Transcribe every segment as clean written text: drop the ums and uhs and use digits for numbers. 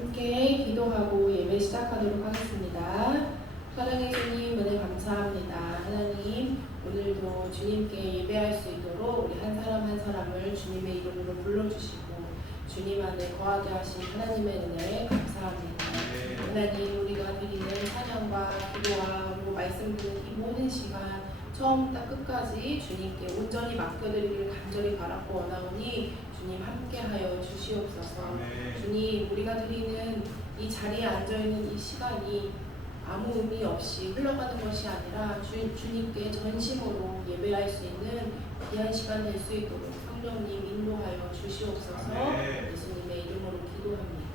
함께 기도하고 예배 시작하도록 하겠습니다. 사랑의 주님, 은혜 감사합니다. 하나님, 오늘도 주님께 예배할 수 있도록 우리 한 사람 한 사람을 주님의 이름으로 불러주시고 주님 안에 거하게 하신 하나님의 은혜 감사합니다. 하나님, 우리가 드리는 찬양과 기도와 그리고 말씀 듣는 이 모든 시간 처음부터 끝까지 주님께 온전히 맡겨드리기를 간절히 바라고 원하오니 주님 함께하여 주시옵소서. 주님, 우리가 드리는 이 자리에 앉아있는 이 시간이 아무 의미 없이 흘러가는 것이 아니라 주님께 전심으로 예배할 수 있는 귀한 시간 될 수 있도록 성령님 인도하여 주시옵소서. 예수님의 이름으로 기도합니다.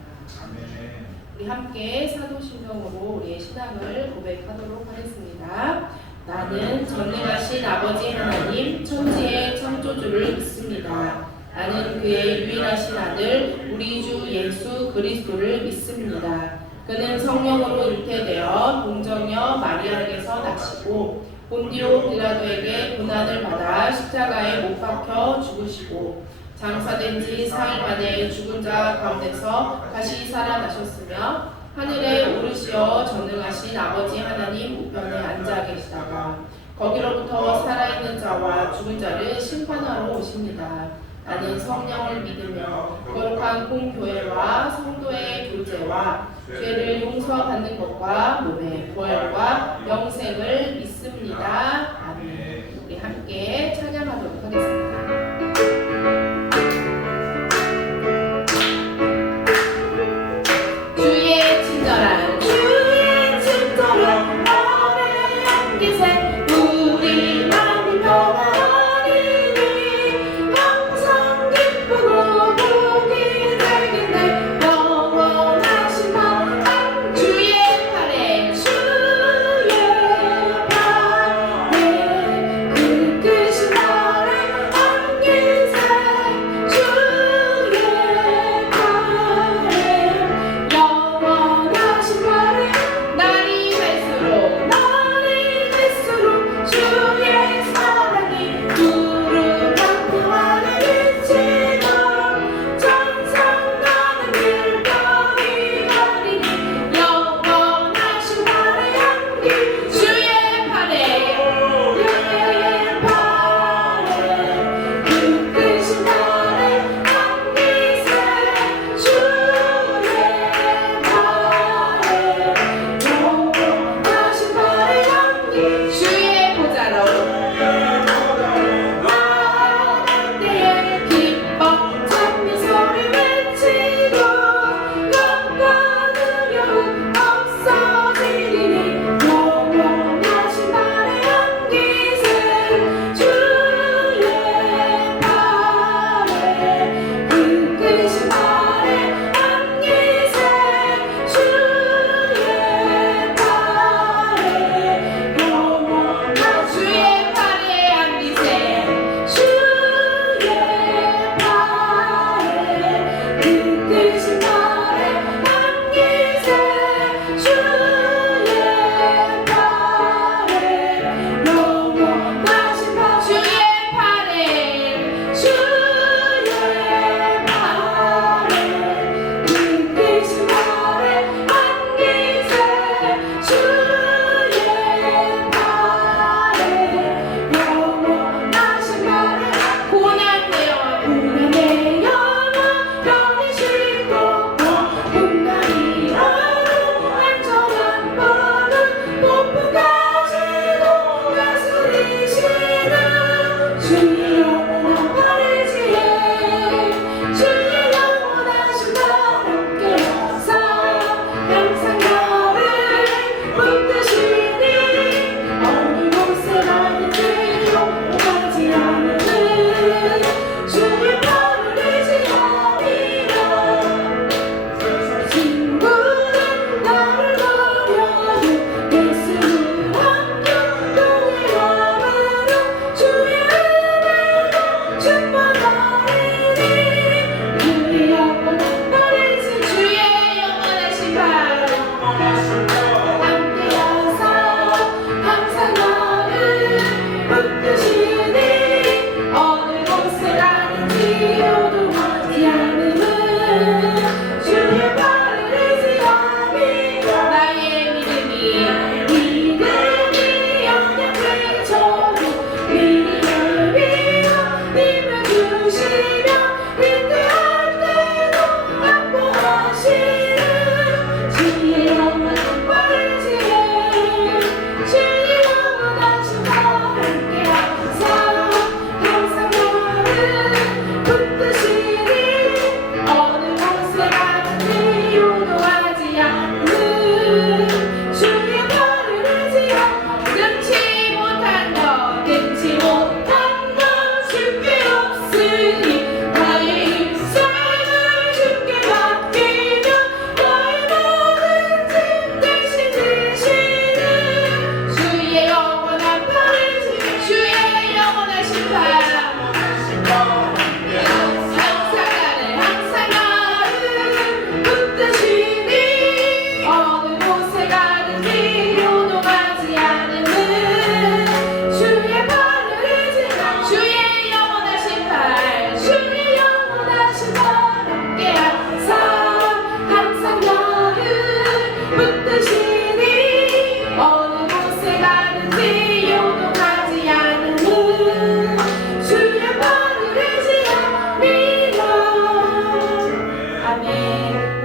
우리 함께 사도신경으로 우리의 신앙을 고백하도록 하겠습니다. 나는 전능하신 아버지 하나님 천지의 창조주를 믿습니다. 나는 그의 유일하신 아들 우리 주 예수 그리스도를 믿습니다. 그는 성령으로 잉태되어 동정녀 마리아에게서 나시고 본디오 빌라도에게 고난을 받아 십자가에 못 박혀 죽으시고 장사된 지 사흘 만에 죽은 자 가운데서 다시 살아나셨으며 하늘에 오르시어 전능하신 아버지 하나님 우편에 앉아 계시다가 거기로부터 살아있는 자와 죽은 자를 심판하러 오십니다. 나는 성령을 믿으며 거룩한 공교회와 성도의 교제와 죄를 용서받는 것과 몸의 부활과 영생을 믿습니다. 아멘. 우리 함께 찬양하도록 하겠습니다. 주의 친절한 나의 양기세 우리 마음이 평안하리니 항상 기쁘고 복이 되겠네. 영원하신 평안 주의 팔에 그 크신 나라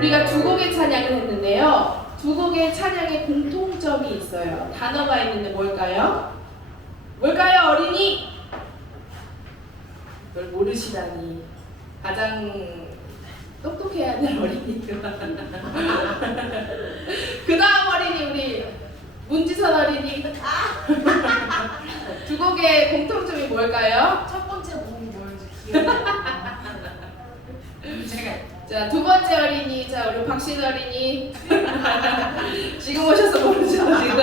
우리가 두 곡의 찬양을 했는데요. 두 곡의 찬양에 공통점이 있어요. 단어가 있는데 뭘까요? 뭘까요, 어린이? 널 모르시다니. 가장 똑똑해야 될 어린이. 그 다음 어린이 우리 문지선 어린이. 두 곡의 공통점이 뭘까요? 첫 번째 곡이 뭐였지? 기억이 안 나. 자, 두 번째 어린이. 자, 우리 박신 어린이. 지금 오셔서 모르죠, 지금.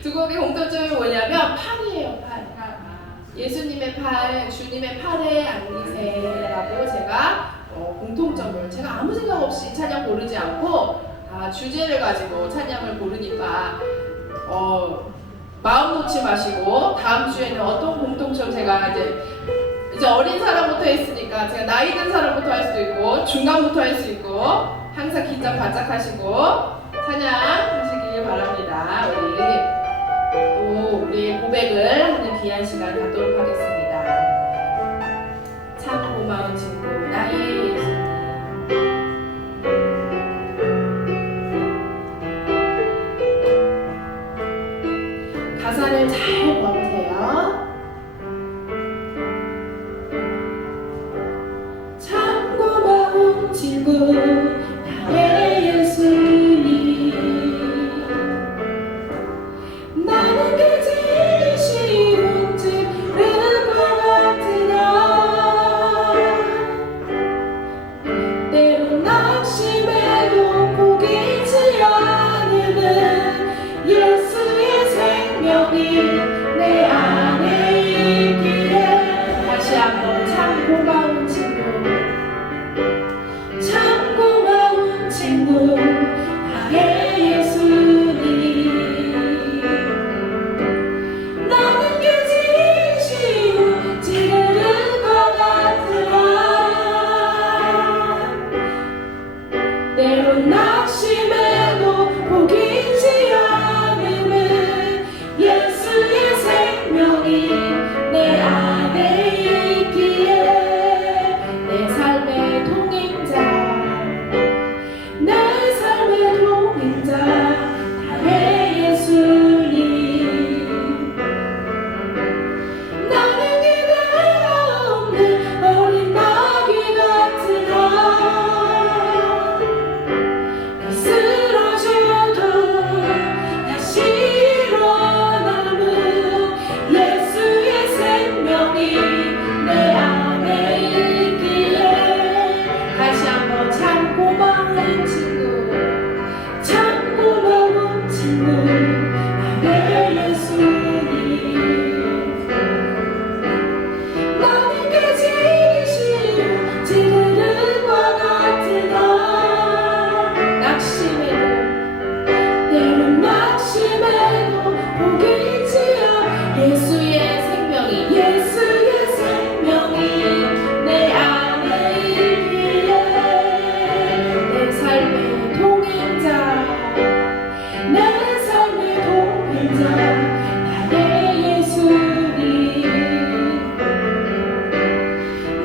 두 곡의 공통점이 뭐냐면 팔이에요, 팔. 예수님의 팔, 주님의 팔에 안기세라고 제가 공통점을 제가 아무 생각 없이 찬양 고르지 않고 주제를 가지고 찬양을 고르니까 마음 놓지 마시고 다음 주에는 어떤 공통점 제가 이제 어린 사람부터 했으니까 제가 나이 든 사람부터 할 수도 있고 중간부터 할 수 있고 항상 긴장 바짝 하시고 찬양하시길 바랍니다. 우리 고백을 하는 귀한 시간 갖도록 하겠습니다. 참 고마운 친구 나의 예수님. 가사를 잘 봐보세요. 참 고마운 친구 나의 예수님. 나는 그지 쉬운 집을과 같으나 때론 낙심해도 포기지 않으면 예수의 생명이 내 안에 있기에. 다시 한번 참 고마운 친구 참 고마운 친구 나의 예수님. 나는 그지 쉬운 지름과 같으나 때론 낙심해도 포기지 않으면 예수의 생명이 내 안에 있기에. 내 삶의 동행자 내 삶의 동행자 나의 예수님. 나는 기대가 없는 어린 나귀 같으나 쓰러져도 다시 일어나는 예수의 생명이 내 안에 있기에. 다시 한번 참 고마운 친구 참 고마운 친구 나의 예수님. 나는 그지 쉬운 지름과 같으나 때론 낙심해도 포기지 않아 예수의 생명이 내 안에 있기에. 내 삶의 동행자 내 삶의 동행자 나의 예수님.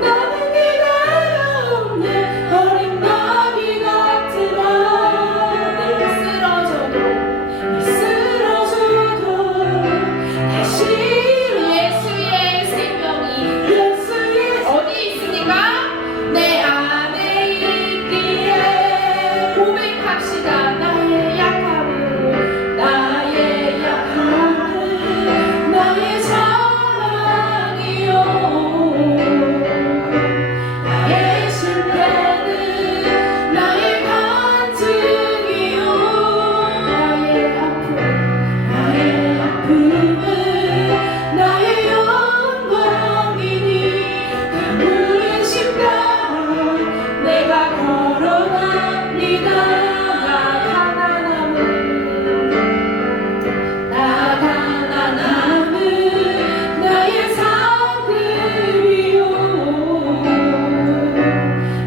나는 기대가 없는 어린 나귀 같으나 늘 쓰러져도 다시 예수의 생명이 어디 있습니까? 내 안에 있기에. 고백합시다. 나의 약함은 나의 사랑이요 나의 실패는 나의 간증이요 나의 아픔은 나의 영광이니 그 부르심 따라 내가 걸어갑니다. 나 가난함은 나의 삶들이요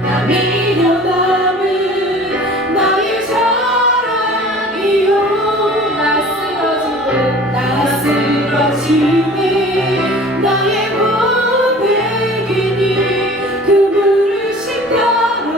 나 미련함은 나의 사랑이요 나 쓰러짐이 나의 고백이니 그 부르심 따라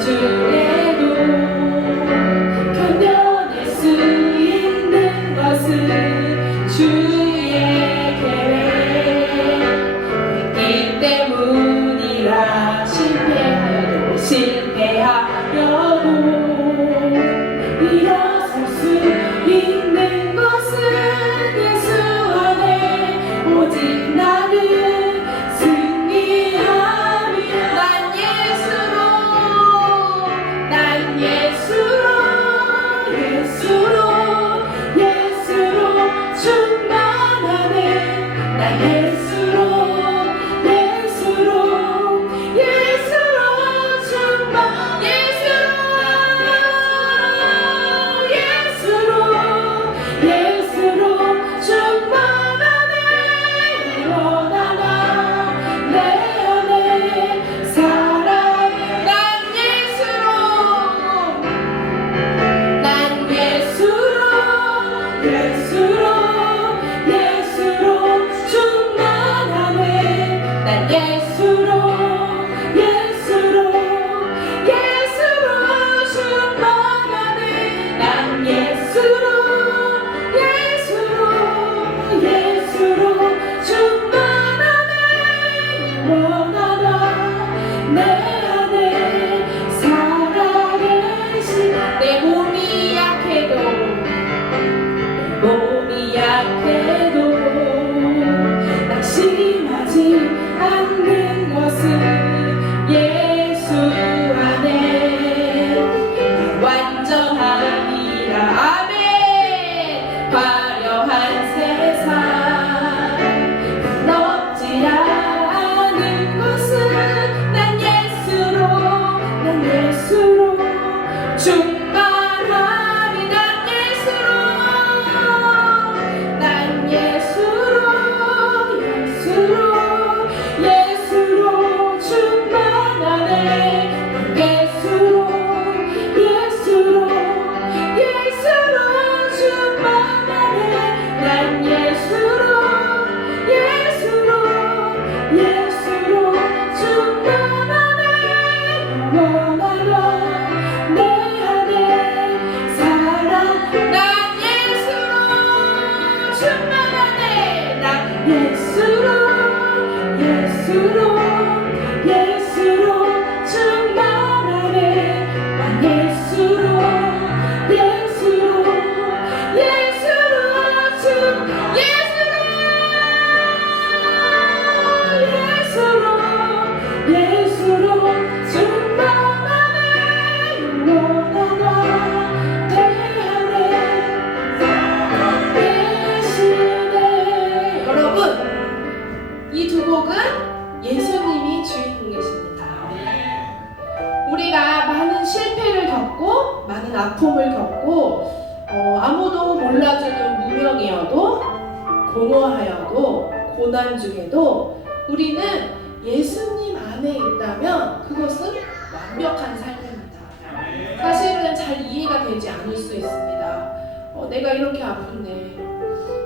중에도 견뎌낼 수 있는 것은 주의 계획이기 때문이라. 실패하여도 일어설 수 있는 것은 예수 안에 오직 나는 승리함이. 난 예수로 충만하네. 난 예수로 충만하네. 영원하나 내 안에 사랑해. 난 예수로 충만하네. 난 예수로 충만하네. 난 예수로 충만하네. 원하나 내 안에 살아계신. 내 몸이 약해도 낙심하지 않는 것은 예수 안에 완전함이라. 아멘. 화려한 세상 넓지 않은 것은 난 예수로 충만함이. 난 예수로 충만하네. 예수로 충만하네. 난 예수로 충만하네. 원하나 내 안에 살아. 난 예수로 충만하네. 난 예수로 충만하네. 난 예수로 충만하네. 원하나 내 안에 살아계시네. 여러분, 이 두 곡은 예수님이 주인공이십니다. 우리가 많은 실패를 겪고 많은 아픔을 겪고 아무도 몰라주는 무명이어도 공허하여도 고난 중에도 우리는 예수님 안에 있다면 그것은 완벽한 삶입니다. 사실은 잘 이해가 되지 않을 수 있습니다. 내가 이렇게 아픈데,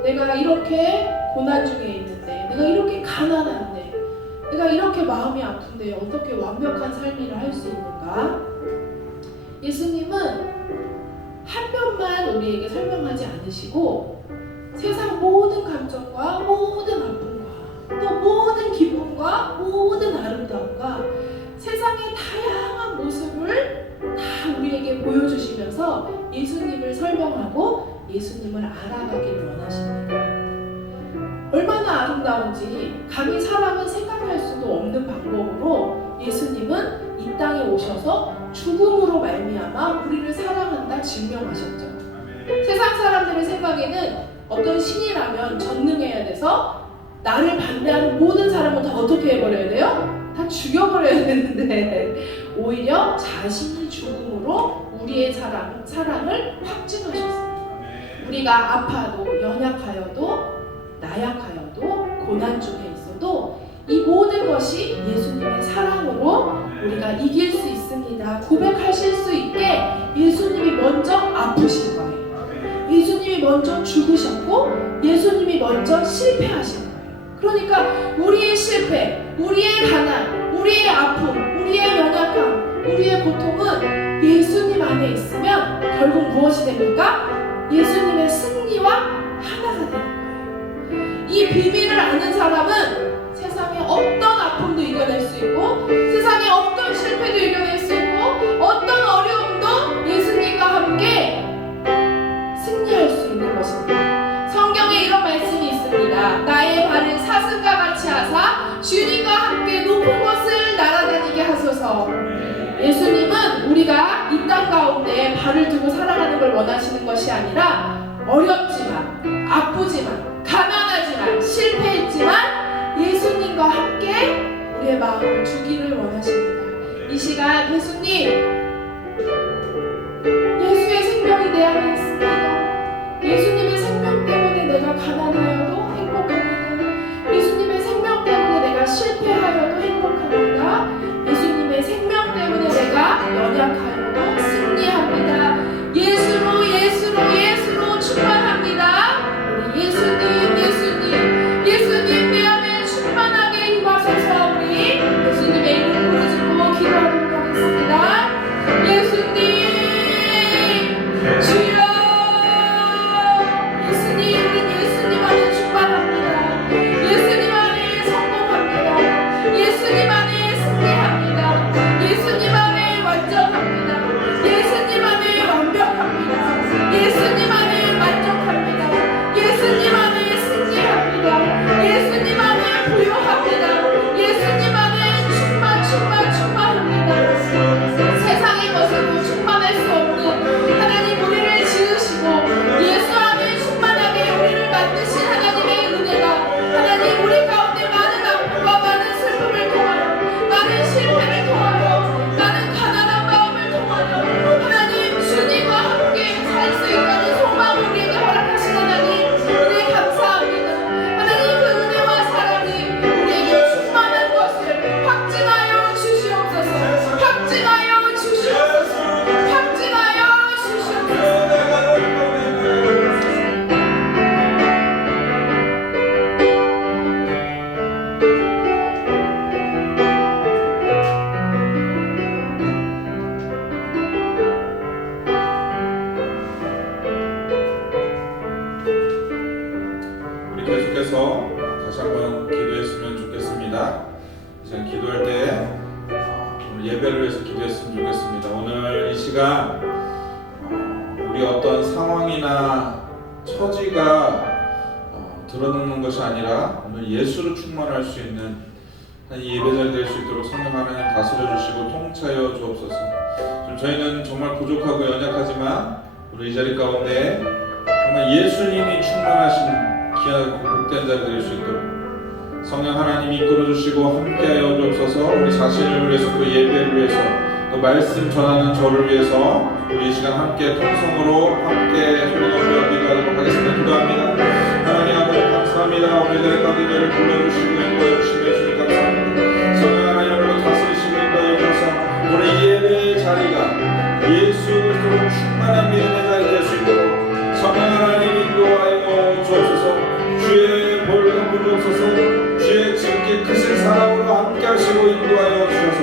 내가 이렇게 고난 중에 있는데, 내가 이렇게 가난한데, 내가 이렇게 마음이 아픈데 어떻게 완벽한 삶이라 할 수 있는가? 예수님은 한 면만 우리에게 설명하지 않으시고 세상 모든 감정과 모든 아픔과 또 모든 기쁨과 모든 아름다움과 세상의 다양한 모습을 다 우리에게 보여주시면서 예수님을 설명하고 예수님을 알아가길 원하십니다. 얼마나 아름다운지 감히 사람은 생각할 수도 없는 방법으로 예수님은 이 땅에 오셔서 죽음으로 말미암아 우리를 사랑한다 증명하셨죠. 세상 사람들의 생각에는 어떤 신이라면 전능해야 돼서 나를 반대하는 모든 사람은 다 어떻게 해버려야 돼요? 다 죽여버려야 되는데 오히려 자신이 죽음으로 우리의 사랑을 확증하셨습니다. 우리가 아파도 연약하여도 나약하여도 고난 중에 있어도 이 모든 것이 예수님의 사랑으로 우리가 이길 수 있습니다. 고백하실 수 있게 예수님이 먼저 아프신 거예요. 예수님이 먼저 죽으셨고 예수님이 먼저 실패하신 거예요. 그러니까 우리의 실패, 우리의 가난, 우리의 아픔, 우리의 연약함, 우리의 고통은 예수님 안에 있으면 결국 무엇이 됩니까? 예수님의 승리와 하나가 되는 거예요. 이 비밀을 아는 사람은 세상의 어떤 아픔도 이겨낼 수 있고, 세상의 어떤 실패도 이겨낼 수 있고, 어떤 어려움도 예수님과 함께 승리할 수 있는 것입니다. 성경에 이런 말씀이 있습니다. 나의 발을 사슴과 같이 하사 주님과 함께 높은 곳을 날아다니게 하소서. 예수님은 우리가 이 땅 가운데 발을 두고 살아가는 걸 원하시는 것이 아니라, 어렵지만, 아프지만, 가난하지만, 실패했지만 예수님과 함께 우리의 마음을 두기를 원하십니다. 이 시간 예수님, 예수의 생명이 내 안에 있습니다. 예수님의 생명 때문에 내가 가난하여도 행복합니다. 예수님의 생명 때문에 내가 실패하여도 행복합니다. 예수님의 생명 때문에 내가 연약하여도 승리합니다. 예수로 예수로 예수로 충만합니다. 우리 예수님 내 안에 충만하게 임하소서. 우리 예수님의 이름 부르짖고 기도하도록 하겠습니다. 예수님 주여, 예수님, 우린 예수님 안에 충만합니다. 예수님 안에 성공합니다. 예수님 안에 승리합니다. 예수님 안에 완전합니다. 예수님 안에 완벽합니다. 예수님 안에 만족합니다. 예수님 안에 승리합니다. 예수님 안에 부유합니다. 예수님 안에 충만합니다. 세상의 것으로 충만할 수 없는 하나님, 우리를 지으시고 예수 안에 충만하게 우리를 만드신 하나님의 은혜가, 하나님 우리 가운데 많은 아픔과 많은 슬픔을 통하여, 많은 실패를 통하여, 많은 가난한 마음을 통하여 하나님 주님과 함께 살 수 있다는 소망을 우리에게 허락하신 하나님, 우리 감사합니다. 하나님 그 은혜와 사랑이 우리에게 충만한 것을 확증하여 주시옵소서. 확증하여 주시옵소서. 확증하여 주시옵소서. 우리 계속해서 다시 한번 기도했으면 좋겠습니다. 이제 기도할 때 오늘 예배를 위해서 기도했으면 좋겠습니다. 오늘 이 시간 우리 어떤 상황이나 처지가 드러나는 것이 아니라 오늘 예수로 충만할 수 있는 이 예배자리 될 수 있도록 성령 하나님 다스려 주시고 통치하여 주옵소서. 지금 저희는 정말 부족하고 연약하지만 우리 이 자리 가운데 정말 예수님이 충만하신 귀하고 복된 자리 될 수 있도록 성령 하나님이 이끌어 주시고 함께하여 주옵소서. 우리 자신을 위해서, 또 예배를 위해서, 또 말씀 전하는 저를 위해서 우리 이 시간 함께 통성으로 함께 소리 높여 기도하도록 하겠습니다. 기도합니다. 하나님 아버지 감사합니다. 우리 자리 가운데 저를 불러주시고 인도해 주시며 주님 감사합니다. 성령 하나님으로 다스리시고 인도해 주셔서 오늘 예배의 자리가 예수 그리스도로 충만한 믿음의 자리 될 수 있도록 성령 하나님 인도하여 주옵소서. 주의 볼과 부주옵소서. 주의 지극히 크신 사랑으로 함께 하시고 인도하여 주셔서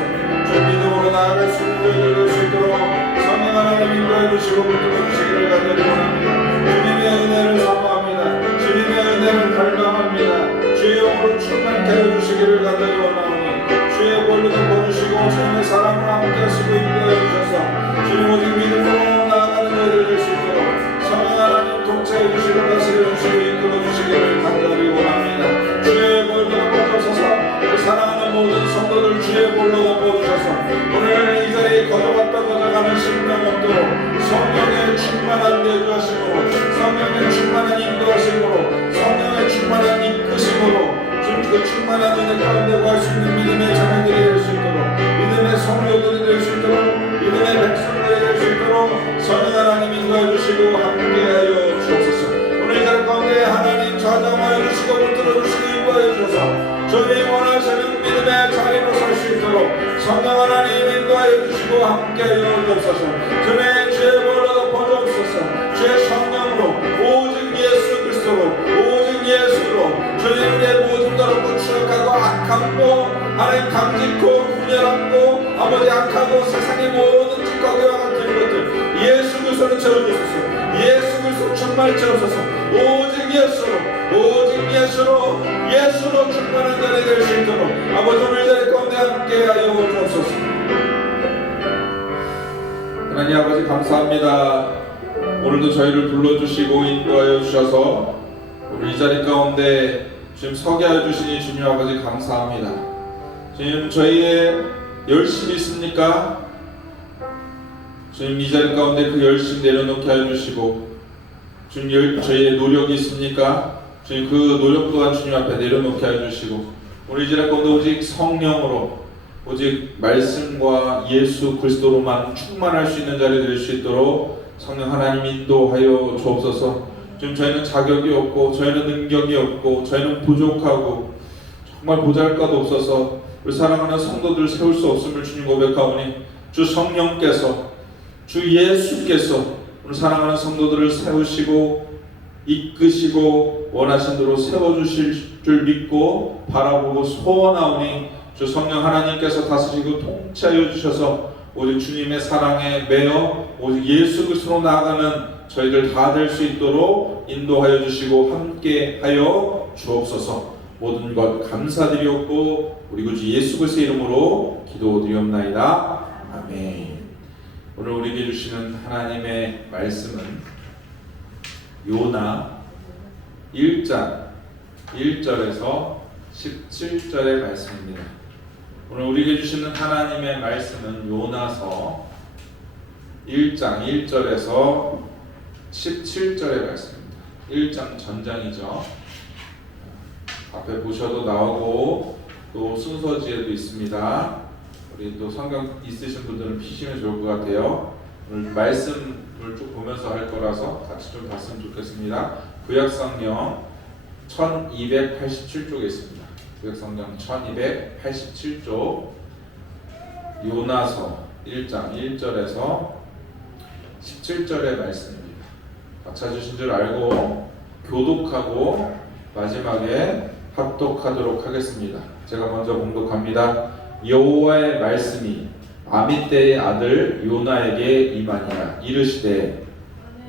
주 믿음으로 나아갈 수 있는 저희들 될 수 있도록 성령 하나님 인도해 주시고 붙들어 주시기를 간절히 원합니다. 주님의 은혜를 사모합니다. 주님의 은혜를 갈망합니다. 주의 영으로 충만케 하여 주시기를 간절히 원하오니 주의 볼로 덮어주시고 주님의 사랑으로 함께 하시고 인도해 주셔서 주님 오직 믿음으로 나아가는 저희들 될 수 있도록 성령 하나님 통치해 주시고 다스려 주시고 이끌어 주시기를 간절히 원합니다. 주의 볼로 덮어주셔서 사랑하는 모든 성도들 주의 볼로 덮어주셔서 오늘 이 자리에 거저갔다 거저가는 심령 없도록 성령의 충만한 내주하심으로, 성령의 충만한 인도하심으로, 성령의 충만한 이끄심으로 주님 그 충만한 은혜 가운데 갈 수 있는 믿음의 자녀들이 될 수 있도록, 믿음의 성도들이 될 수 있도록, 믿음의 백성들이 될 수 있도록 성령 하나님 인도해 주시고 함께하여 주옵소서. 오늘 이 자리 가운데 하나님 좌정하여 주시고 붙들어 주시고 인도하여 주셔서 저희 원하시는 믿음의 자리로 설 수 있도록 성령 하나님 인도하여 주시고 함께하여 주옵소서. 주의 죄 볼로 덮어주옵소서. 주의 성령으로 오직 예수 그리스도로, 오직 예수로 주님 우리의 모든 것을 추억하고 악함도 하나님 감짓고 분열함도 아버지 악하고 세상의 모든 짓거리와 같은 것들 예수 그리스도로 채워주소서. 예수 그리스도 충만하시옵소서. 오직 예수로 충만한 자리 될 수 있도록 아버지 오늘 자리 가운데 함께하여 주옵소서. 하나님 아버지 감사합니다. 오늘도 저희를 불러주시고 인도하여 주셔서 우리 이 자리 가운데 주님 서게 하여 주시니 주님 아버지 감사합니다. 주님 저희의 열심이 있습니까? 주님 이 자리 가운데 그 열심 내려놓게 하여 주시고 주님 저희의 노력이 있습니까? 주님 그 노력 또한 주님 앞에 내려놓게 하여 주시고 우리 이 자리 가운데 오직 성령으로 오직 말씀과 예수 그리스도로만 충만할 수 있는 자리 될 수 있도록 성령 하나님 인도하여 주옵소서. 지금 저희는 자격이 없고 저희는 능력이 없고 저희는 부족하고 정말 보잘것도 없어서 우리 사랑하는 성도들 세울 수 없음을 주님 고백하오니 주 성령께서 주 예수께서 우리 사랑하는 성도들을 세우시고 이끄시고 원하신 대로 세워주실 줄 믿고 바라보고 소원하오니 주 성령 하나님께서 다스리고 통치하여 주셔서 오직 주님의 사랑에 매여 오직 예수 그리스도로 나아가는 저희들 다 될 수 있도록 인도하여 주시고 함께하여 주옵소서. 모든 것 감사드리옵고 우리 구주 예수 그리스도의 이름으로 기도드리옵나이다. 아멘. 오늘 우리에게 주시는 하나님의 말씀은 요나 1장 1절에서 17절의 말씀입니다. 오늘 우리에게 주시는 하나님의 말씀은 요나서 1장 1절에서 17절의 말씀입니다. 1장 전장이죠. 앞에 보셔도 나오고 또 순서지에도 있습니다. 우리 또 성경 있으신 분들은 피시면 좋을 것 같아요. 오늘 말씀을 쭉 보면서 할 거라서 같이 좀 봤으면 좋겠습니다. 구약성경 1287쪽에 있습니다. 구약성경 1287쪽 요나서 1장 1절에서 17절의 말씀입니다. 다 찾으신 줄 알고 교독하고 마지막에 합독하도록 하겠습니다. 제가 먼저 봉독합니다. 여호와의 말씀이 아미떼의 아들 요나에게 임하니라. 이르시되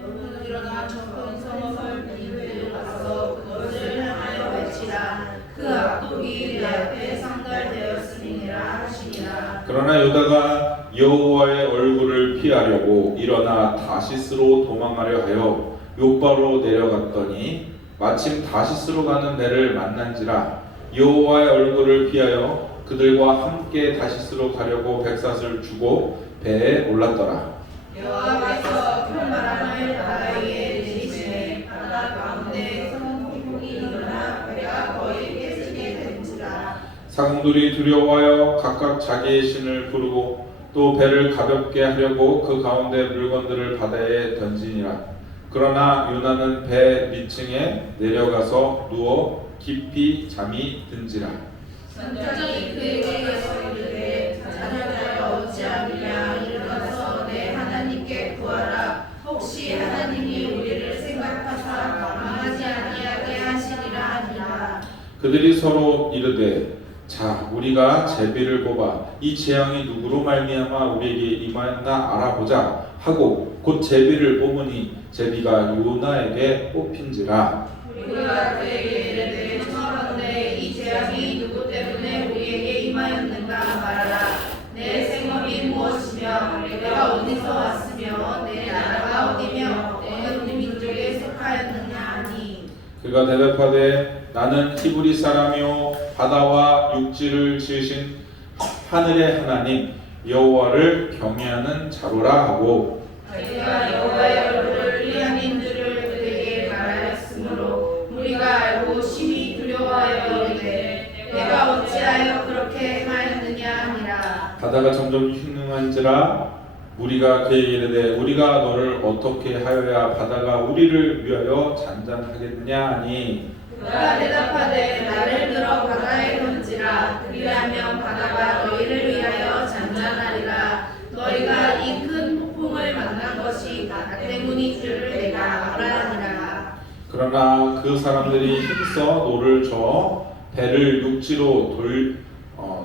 너는 일어나 좁은 성읍을 니느웨로 가서 그것을 향하여 외치라. 그 악독이 내 앞에 상달되었음이니라 하시니라. 그러나 요다가 여호와의 얼굴을 피하려고 일어나 다시스로 도망하려 하여 욥바로 내려갔더니 마침 다시스로 가는 배를 만난지라. 여호와의 얼굴을 피하여 그들과 함께 다시스로 가려고 백삿을 주고 배에 올랐더라. 여호와께서 큰 바람을 바다에 내리시매 바다 가운데 큰 폭풍이 일어나 배가 거의 깨지게 된지라. 상공들이 두려워하여 각각 자기의 신을 부르고 또 배를 가볍게 하려고 그 가운데 물건들을 바다에 던지니라. 그러나 요나는 배 밑층에 내려가서 누워 깊이 잠이 든지라. 선장이 그에게서 이르되 자녀자여 어찌하느냐 일어나서 내 하나님께 구하라. 혹시 하나님이 우리를 생각하사 망하지 아니하게 하시리라 하니라. 그들이 서로 이르되 자 우리가 제비를 뽑아 이 재앙이 누구로 말미암아 우리에게 임하였나 알아보자 하고 곧 제비를 뽑으니 제비가 요나에게 뽑힌지라. 우리가 그에게 이르되 청하건대 이 재앙이 누구 때문에 우리에게 임하였는가 말하라. 내 생업이 무엇이며 내가 어디서 왔으며 내 나라가 어디며 내 어느 민족에 속하였느냐 하니. 그가 대답하되 나는 히브리 사람이요 바다와 육지를 지으신 하늘의 하나님 여호와를 경외하는 자로라 하고 저희가 여호와의 얼굴을 피하는 줄을 그에게 말하였으므로 우리가 알고 심히 두려워하여 이르되 내가 어찌하여 그렇게 행하였느냐 하니라. 바다가 점점 흉흉한지라. 무리가 그에게 이르되 우리가 너를 어떻게 하여야 바다가 우리를 위하여 잔잔하겠느냐 하니 그가 대답하되 나를 들어 바다에 던지라. 그리하면 바다가 너희를 위하여 잔잔하리라. 너희가 이 큰 폭풍을 만난 것이 바다 때문인 줄을 내가 알아니라. 그러나 그 사람들이 힘써 노를 저어 배를 육지로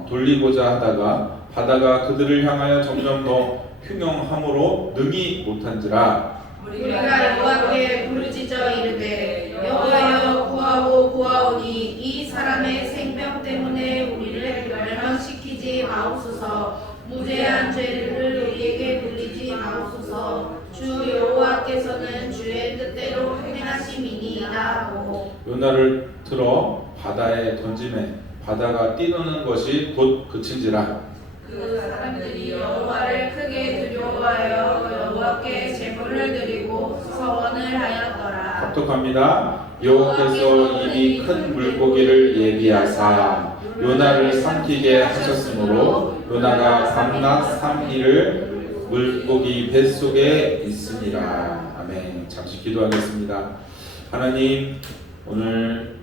돌리고자 하다가 바다가 그들을 향하여 점점 더 흉용함으로 능히 못한지라. 우리가 여호와께 부르짖어 이르되 여호와여 구하고 구하오니 이 사람의 생명 때문에 우리를 멸망시키지 마옵소서. 무죄한 죄를 우리에게 돌리지 마옵소서. 주 여호와께서는 주의 뜻대로 행하심이니이다 하고 요나를 들어 바다에 던지매 바다가 뛰노는 것이 곧 그친지라. 그 사람들이 여호와를 크게 두려워하여 여호와께 제물을 드리고 서원을 하였더라. 합독합니다. 여호와께서 이미 큰 물고기를 예비하사 요나를 삼키게 하셨으므로 요나가 밤낮 3일을 물고기 뱃속에 있으니라. 아멘. 잠시 기도하겠습니다. 하나님, 오늘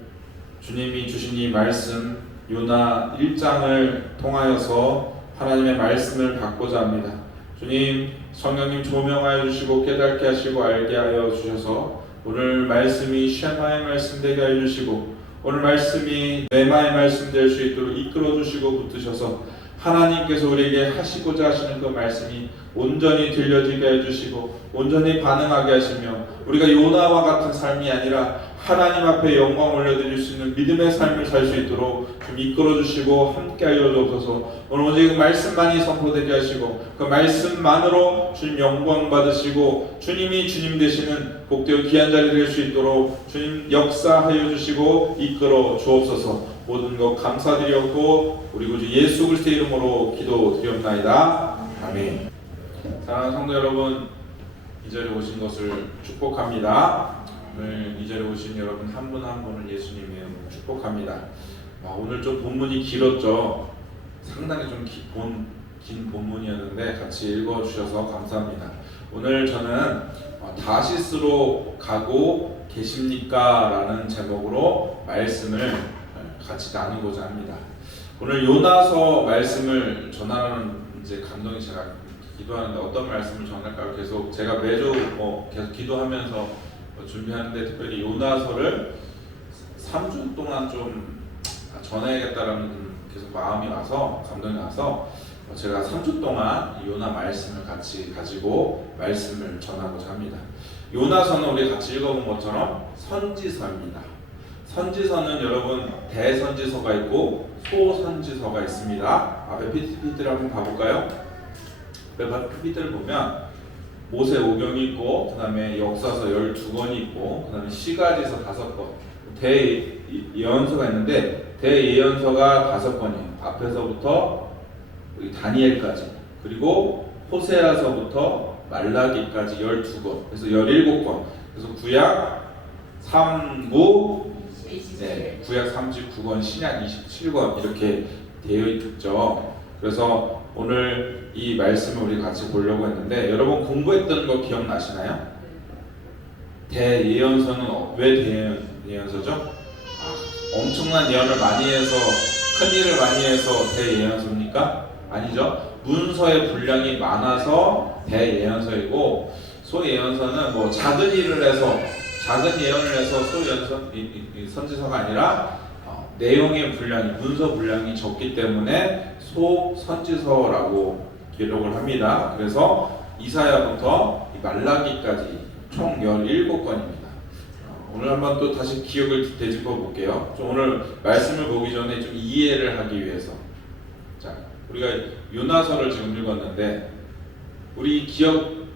주님이 주신 이 말씀 요나 1장을 통하여서 하나님의 말씀을 받고자 합니다. 주님, 성령님 조명하여 주시고 깨닫게 하시고 알게 하여 주셔서 오늘 말씀이 쉐마의 말씀 되게 하여 주시고 오늘 말씀이 레마의 말씀 될 수 있도록 이끌어 주시고 붙으셔서 하나님께서 우리에게 하시고자 하시는 그 말씀이 온전히 들려지게 해주시고 온전히 반응하게 하시며 우리가 요나와 같은 삶이 아니라 하나님 앞에 영광 올려드릴 수 있는 믿음의 삶을 살 수 있도록 좀 이끌어 주시고 함께 하여 주옵소서. 오늘 오직 그 말씀만이 선포되게 하시고 그 말씀만으로 주님 영광 받으시고 주님이 주님 되시는 복되어 귀한 자리 될 수 있도록 주님 역사하여 주시고 이끌어 주옵소서. 모든 것 감사드렸고 우리 구주 예수 그리스도의 이름으로 기도드리옵나이다. 아멘. 사랑하는 성도 여러분, 이 자리에 오신 것을 축복합니다. 오늘 이 자리에 오신 여러분 한 분 한 분을 예수님의 이름으로 축복합니다. 오늘 좀 본문이 길었죠. 상당히 좀 긴 본문이었는데 같이 읽어주셔서 감사합니다. 오늘 저는 다시스로 가고 계십니까? 라는 제목으로 말씀을 같이 나누고자 합니다. 오늘 요나서 말씀을 전하는 이제 감동이 제가 기도하는데 어떤 말씀을 전할까 계속 제가 매주 계속 기도하면서 준비하는데 특별히 요나서를 3주 동안 좀 전해야겠다라는 계속 마음이 와서 감동이 와서 제가 3주 동안 요나 말씀을 같이 가지고 말씀을 전하고자 합니다. 요나서는 우리 같이 읽어본 것처럼 선지서입니다. 선지서는 여러분 대선지서가 있고 소선지서가 있습니다. 앞에 PPT를 한번 봐볼까요? PPT를 보면 모세오경이 있고 그 다음에 역사서 12권이 있고 그 다음에 시가지서 5권 대예언서가 있는데 대예언서가 5권이에요. 앞에서부터 다니엘까지 그리고 호세아서부터 말라기까지 12권 그래서 17권 그래서 구약 39 구약 39권 신약 27권 이렇게 되어 있죠. 그래서 오늘 이 말씀을 우리 같이 보려고 했는데 여러분 공부했던 거 기억나시나요? 대예언서는 왜 대예언서죠? 엄청난 예언을 많이 해서 큰 일을 많이 해서 대예언서입니까? 아니죠. 문서의 분량이 많아서 대예언서이고 소예언서는 작은 일을 해서 작은 예언을 해서 선지서가 아니라 내용의 분량이 문서 분량이 적기 때문에 소선지서라고 기록을 합니다. 그래서 이사야부터 말라기까지 총 17권입니다. 오늘 한번 또 다시 기억을 되짚어 볼게요. 좀 오늘 말씀을 보기 전에 좀 이해를 하기 위해서 자 우리가 요나서를 지금 읽었는데 우리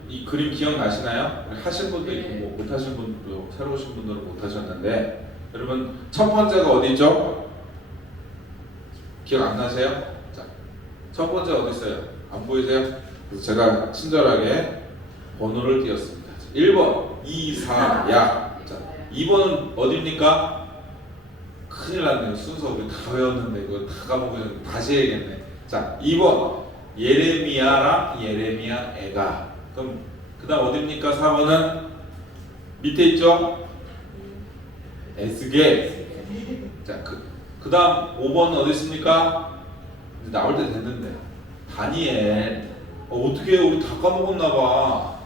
이 그림 기억나시나요? 하신 분도 있고 못 하신 분도 새로 오신 분들은 못 하셨는데 여러분 첫 번째가 어디죠? 기억 안 나세요? 자, 첫 번째 어디 있어요? 안 보이세요? 그래서 제가 친절하게 번호를 띄웠습니다. 1번 이사야. 자, 2번은 어디입니까? 큰일 났네요. 순서 우리 다 외웠는데 이거 다 까먹으면 다시 해야겠네. 자, 2번 예레미야랑 예레미야 애가. 그럼 그 다음 어디입니까? 4번은 밑에 있죠? 에스겔. 자, 그 다음 5번은 어디 있습니까? 이제 나올 때 됐는데 다니엘. 어떻게 우리 다 까먹었나봐.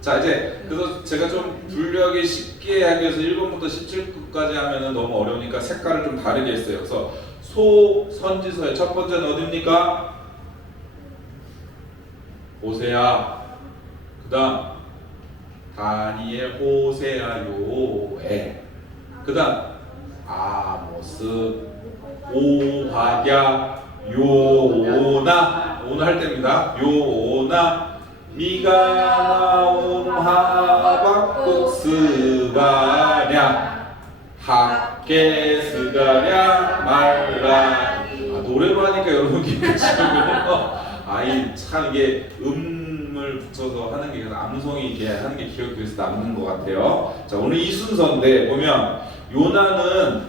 자, 이제 그래서 제가 좀 분류하기 쉽게 하기 위해서 1번부터 17까지 하면은 너무 어려우니까 색깔을 좀 다르게 했어요. 그래서 소선지서의 첫 번째는 어디입니까? 호세아. 그다음 다니엘, 호세아, 요엘. 그다음 아모스, 오바댜, 요나. 오늘 할 때입니다. 요나, 미가, 나움, 하박국, 스가랴, 학개, 스가랴, 말라기. 노래로 하니까 여러분 기억하시는군요. 참 이게 음을 붙여서 하는 게 암송이 이게 하는 게 기억에서 남는 것 같아요. 자, 오늘 이 순서인데 보면 요나는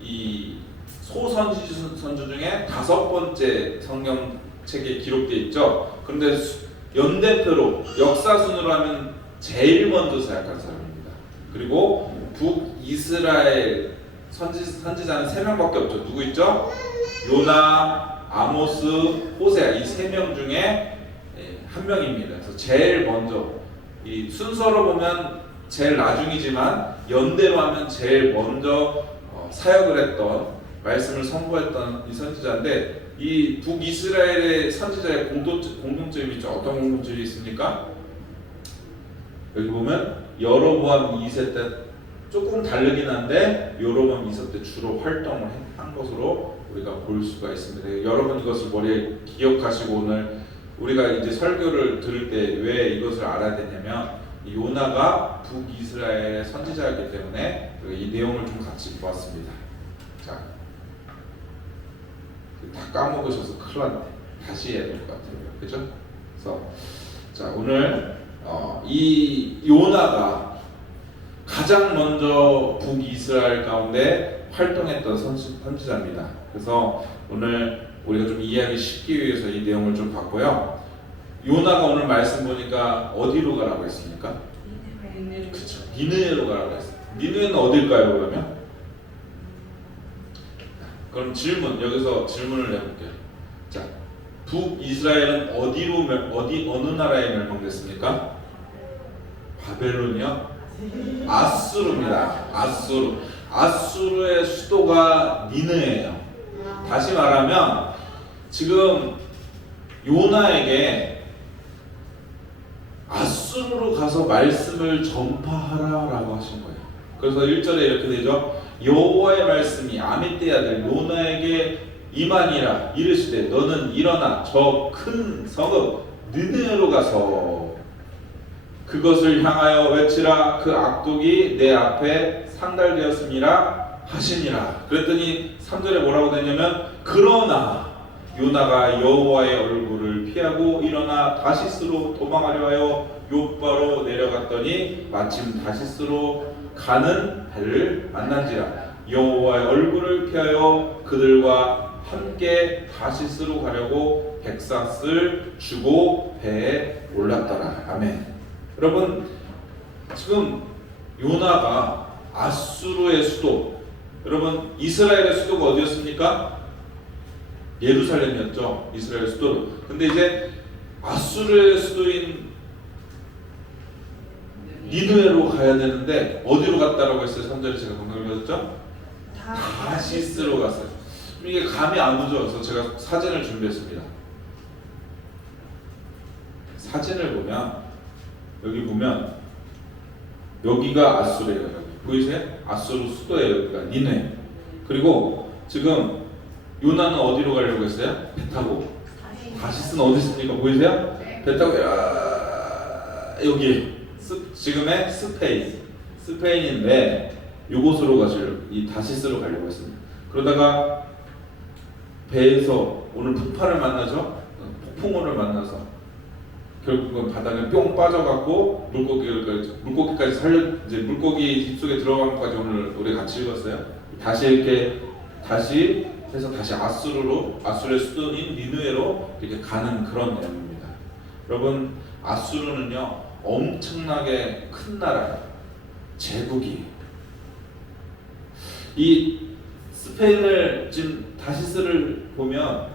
이 소선지 선주 중에 5번째 성경책에 기록되어 있죠. 그런데 연대표로 역사순으로 하면 제일 먼저 사역한 사람입니다. 그리고 북이스라엘 선지자는 3명밖에 없죠. 누구 있죠? 요나, 아모스, 호세아. 이 3명 중에 한 명입니다. 그래서 제일 먼저, 이 순서로 보면 제일 나중이지만 연대로 하면 제일 먼저 사역을 했던, 말씀을 선포했던 이 선지자인데, 이 북이스라엘의 선지자의 공통점이 있죠. 어떤 공통점이 있습니까? 여기 보면 여로보암 2세 때 조금 다르긴 한데 여로보암 2세 때 주로 활동을 한 것으로 우리가 볼 수가 있습니다. 여러분 이것을 머리에 기억하시고 오늘 우리가 이제 설교를 들을 때 왜 이것을 알아야 되냐면, 요나가 북이스라엘의 선지자였기 때문에 이 내용을 좀 같이 보았습니다. 자, 다 까먹으셔서 큰일 났네. 다시 해야 될 것 같아요. 그죠? 그래서 자, 오늘 이 요나가 가장 먼저 북이스라엘 가운데 활동했던 선지자입니다. 그래서 오늘 우리가 좀 이해하기 쉽기 위해서 이 내용을 좀 봤고요. 요나가 오늘 말씀 보니까 어디로 가라고 했습니까? 그렇죠. 니느웨로 가라고 했어요. 니느웨는 어딜까요, 그러면? 그럼 여기서 질문을 해볼게요. 자, 북이스라엘은 어느 나라에 멸망됐습니까? 바벨론이요? 아수르입니다. 아수르의 수도가 니느웨예요. 다시 말하면 지금 요나에게 아수르로 가서 말씀을 전파하라라고 하신 거예요. 그래서 1절에 이렇게 되죠. 여호와의 말씀이 아미떼 아들 요나에게 임하니라. 이르시되 너는 일어나 저 큰 성읍 니느웨로 가서 그것을 향하여 외치라. 그 악독이 내 앞에 상달되었음이라 하시니라. 그랬더니 3절에 뭐라고 되냐면, 그러나 요나가 여호와의 얼굴을 피하고 일어나 다시스로 도망하려 하여 욥바로 내려갔더니 마침 다시스로 가는 배를 만난지라. 여호와의 얼굴을 피하여 그들과 함께 다시스로 가려고 백삭을 주고 배에 올랐더라. 아멘. 여러분, 지금 요나가 아수르의 수도, 여러분 이스라엘의 수도가 어디였습니까? 예루살렘이었죠. 이스라엘 수도. 근데 이제 아수르의 수도인 니느웨로 가야 되는데 어디로 갔다라고 했어요? 3절에 제가 방금 읽었죠? 다시스로 갔어요. 이게 감이 안 오죠. 그래서 제가 사진을 준비했습니다. 사진을 보면 여기 보면 여기가 아수르예요. 여기 보이세요? 아수르 수도예요. 여기가 니느웨. 그리고 지금 요나는 어디로 가려고 했어요? 배 타고. 다시스는 어디 있습니까? 보이세요? 배 타고 여기 지금의 스페인인데 이곳으로 이 다시스로 가려고 했습니다. 그러다가 배에서 오늘 풍파를 만나죠. 폭풍우를 만나서 결국은 바닥에 뿅 빠져갖고 물고기까지 이제 물고기 입속에 들어간 것까지 오늘 우리 같이 읽었어요. 다시 해서 다시 아수르의 수도인 니느웨로 이렇게 가는 그런 내용입니다. 여러분, 아수르는요 엄청나게 큰 나라예요. 제국이. 이 스페인을 지금 다시스를 보면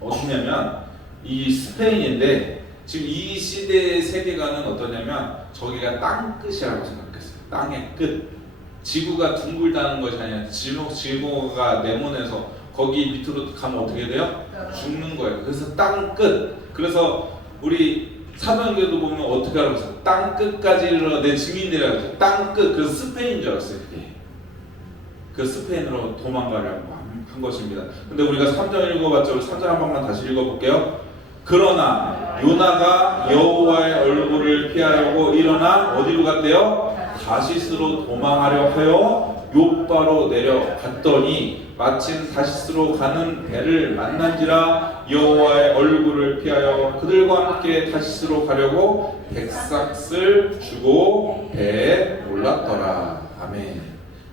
어디냐면 이 스페인인데, 지금 이 시대의 세계관은 어떠냐면 저기가 땅끝이라고 생각했어요. 땅의 끝. 지구가 둥글다는 것이 아니라 지구가 네모내서 거기 밑으로 가면 어떻게 돼요? 죽는 거예요. 그래서 땅 끝. 그래서 우리 사도행전도 보면 어떻게 하라고 했어요? 땅 끝까지 이르러 내 증인이라고 했어요. 땅 끝. 그래서 스페인인 줄 알았어요. 그게. 그 스페인으로 도망가려고 한 것입니다. 근데 우리가 3절 읽어봤죠? 우리 3절 한 번만 다시 읽어볼게요. 그러나 요나가 여호와의 얼굴을 피하려고 일어나 어디로 갔대요? 다시스로 도망하려 하여 욥바로 내려갔더니 마침 다시스로 가는 배를 만난지라 여호와의 얼굴을 피하여 그들과 함께 다시스로 가려고 백삭을 주고 배에 올랐더라. 아멘.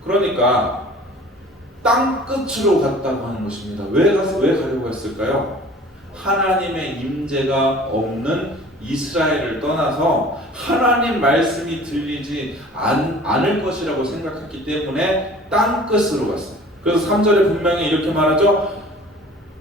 그러니까 땅 끝으로 갔다고 하는 것입니다. 왜 가려고 했을까요? 하나님의 임재가 없는 이스라엘을 떠나서 하나님 말씀이 들리지 않을 것이라고 생각했기 때문에 땅 끝으로 갔어요. 그래서 3절에 분명히 이렇게 말하죠.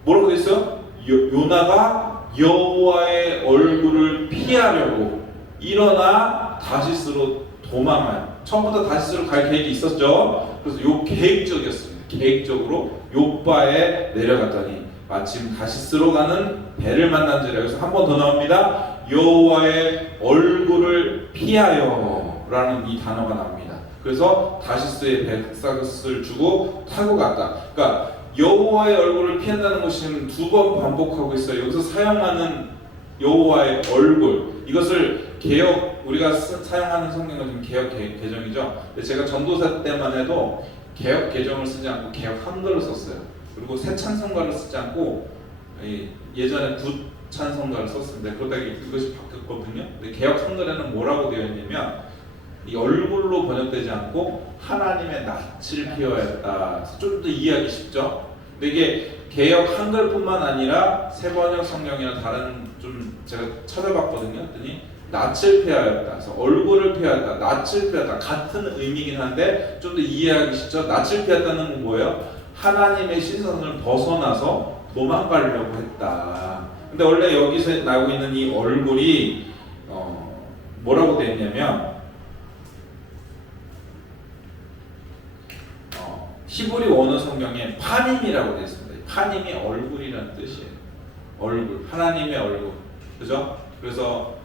뭐라고 돼 있어요? 요나가 여호와의 얼굴을 피하려고 일어나 다시스로 도망가요. 처음부터 다시스로 갈 계획이 있었죠. 그래서 요 계획적이었습니다. 계획적으로 욥바에 내려갔더니 마침 다시스로 가는 배를 만난지라. 여기서 한 번 더 나옵니다. 여호와의 얼굴을 피하여 라는 이 단어가 나옵니다. 그래서 다시스의 백삭을 주고 타고 갔다. 그러니까 여호와의 얼굴을 피한다는 것이 두 번 반복하고 있어요. 여기서 사용하는 여호와의 얼굴, 이것을 개역, 우리가 사용하는 성경은 지금 개역 개정이죠. 근데 제가 전도사 때만 해도 개역 개정을 쓰지 않고 개역 한글을 썼어요. 그리고 새 찬송가를 쓰지 않고 예전에 구 찬송가를 썼습니다. 그러다가 이것이 바뀌었거든요. 근데 개역 한글에는 뭐라고 되어 있냐면 이 얼굴로 번역되지 않고 하나님의 낯을 피하였다. 좀 더 이해하기 쉽죠. 근데 이게 개역 한글뿐만 아니라 새번역 성경이나 다른 좀 제가 찾아봤거든요. 그랬더니 낯을 피하였다. 그래서 얼굴을 피하였다. 낯을 피하였다. 같은 의미긴 한데 좀 더 이해하기 쉽죠. 낯을 피했다는 건 뭐예요? 하나님의 시선을 벗어나서 도망가려고 했다. 근데 원래 여기서 나오고 있는 이 얼굴이 뭐라고 되어 있냐면 히브리 원어 성경에 파님이라고 되어 있습니다. 파님이 얼굴이라는 뜻이에요. 얼굴, 하나님의 얼굴, 그죠? 그래서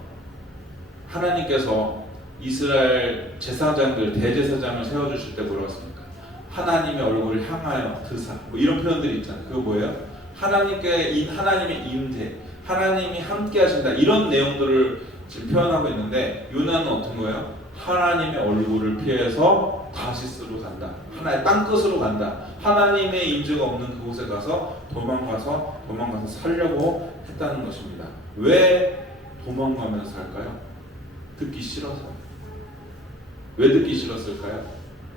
하나님께서 이스라엘 제사장들, 대제사장을 세워주실 때 뭐라고 했습니까? 하나님의 얼굴을 향하여 드사, 뭐 이런 표현들이 있잖아요. 그거 뭐예요? 하나님의 임재, 하나님이 함께 하신다, 이런 내용들을 지금 표현하고 있는데 요나는 어떤 거예요? 하나님의 얼굴을 피해서 다시스로 간다. 하나의 땅끝으로 간다. 하나님의 임재가 없는 그곳에 가서 도망가서 살려고 했다는 것입니다. 왜 도망가면서 살까요? 듣기 싫어서. 왜 듣기 싫었을까요?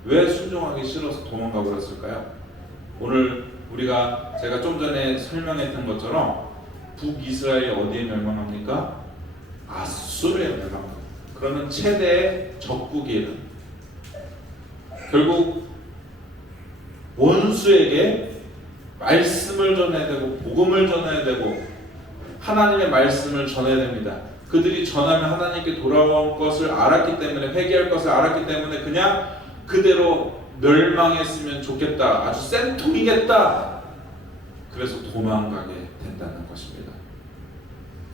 왜 순종하기 싫어서 도망가 버렸을까요? 오늘 우리가 제가 좀 전에 설명했던 것처럼 북이스라엘이 어디에 멸망합니까? 아수르에 멸망합니다. 그러면 최대의 적국이에요. 결국 원수에게 말씀을 전해야 되고 복음을 전해야 되고 하나님의 말씀을 전해야 됩니다. 그들이 전하면 하나님께 돌아올 것을 알았기 때문에, 회개할 것을 알았기 때문에 그냥 그대로 멸망했으면 좋겠다, 아주 센통이겠다, 그래서 도망가게 된다는 것입니다.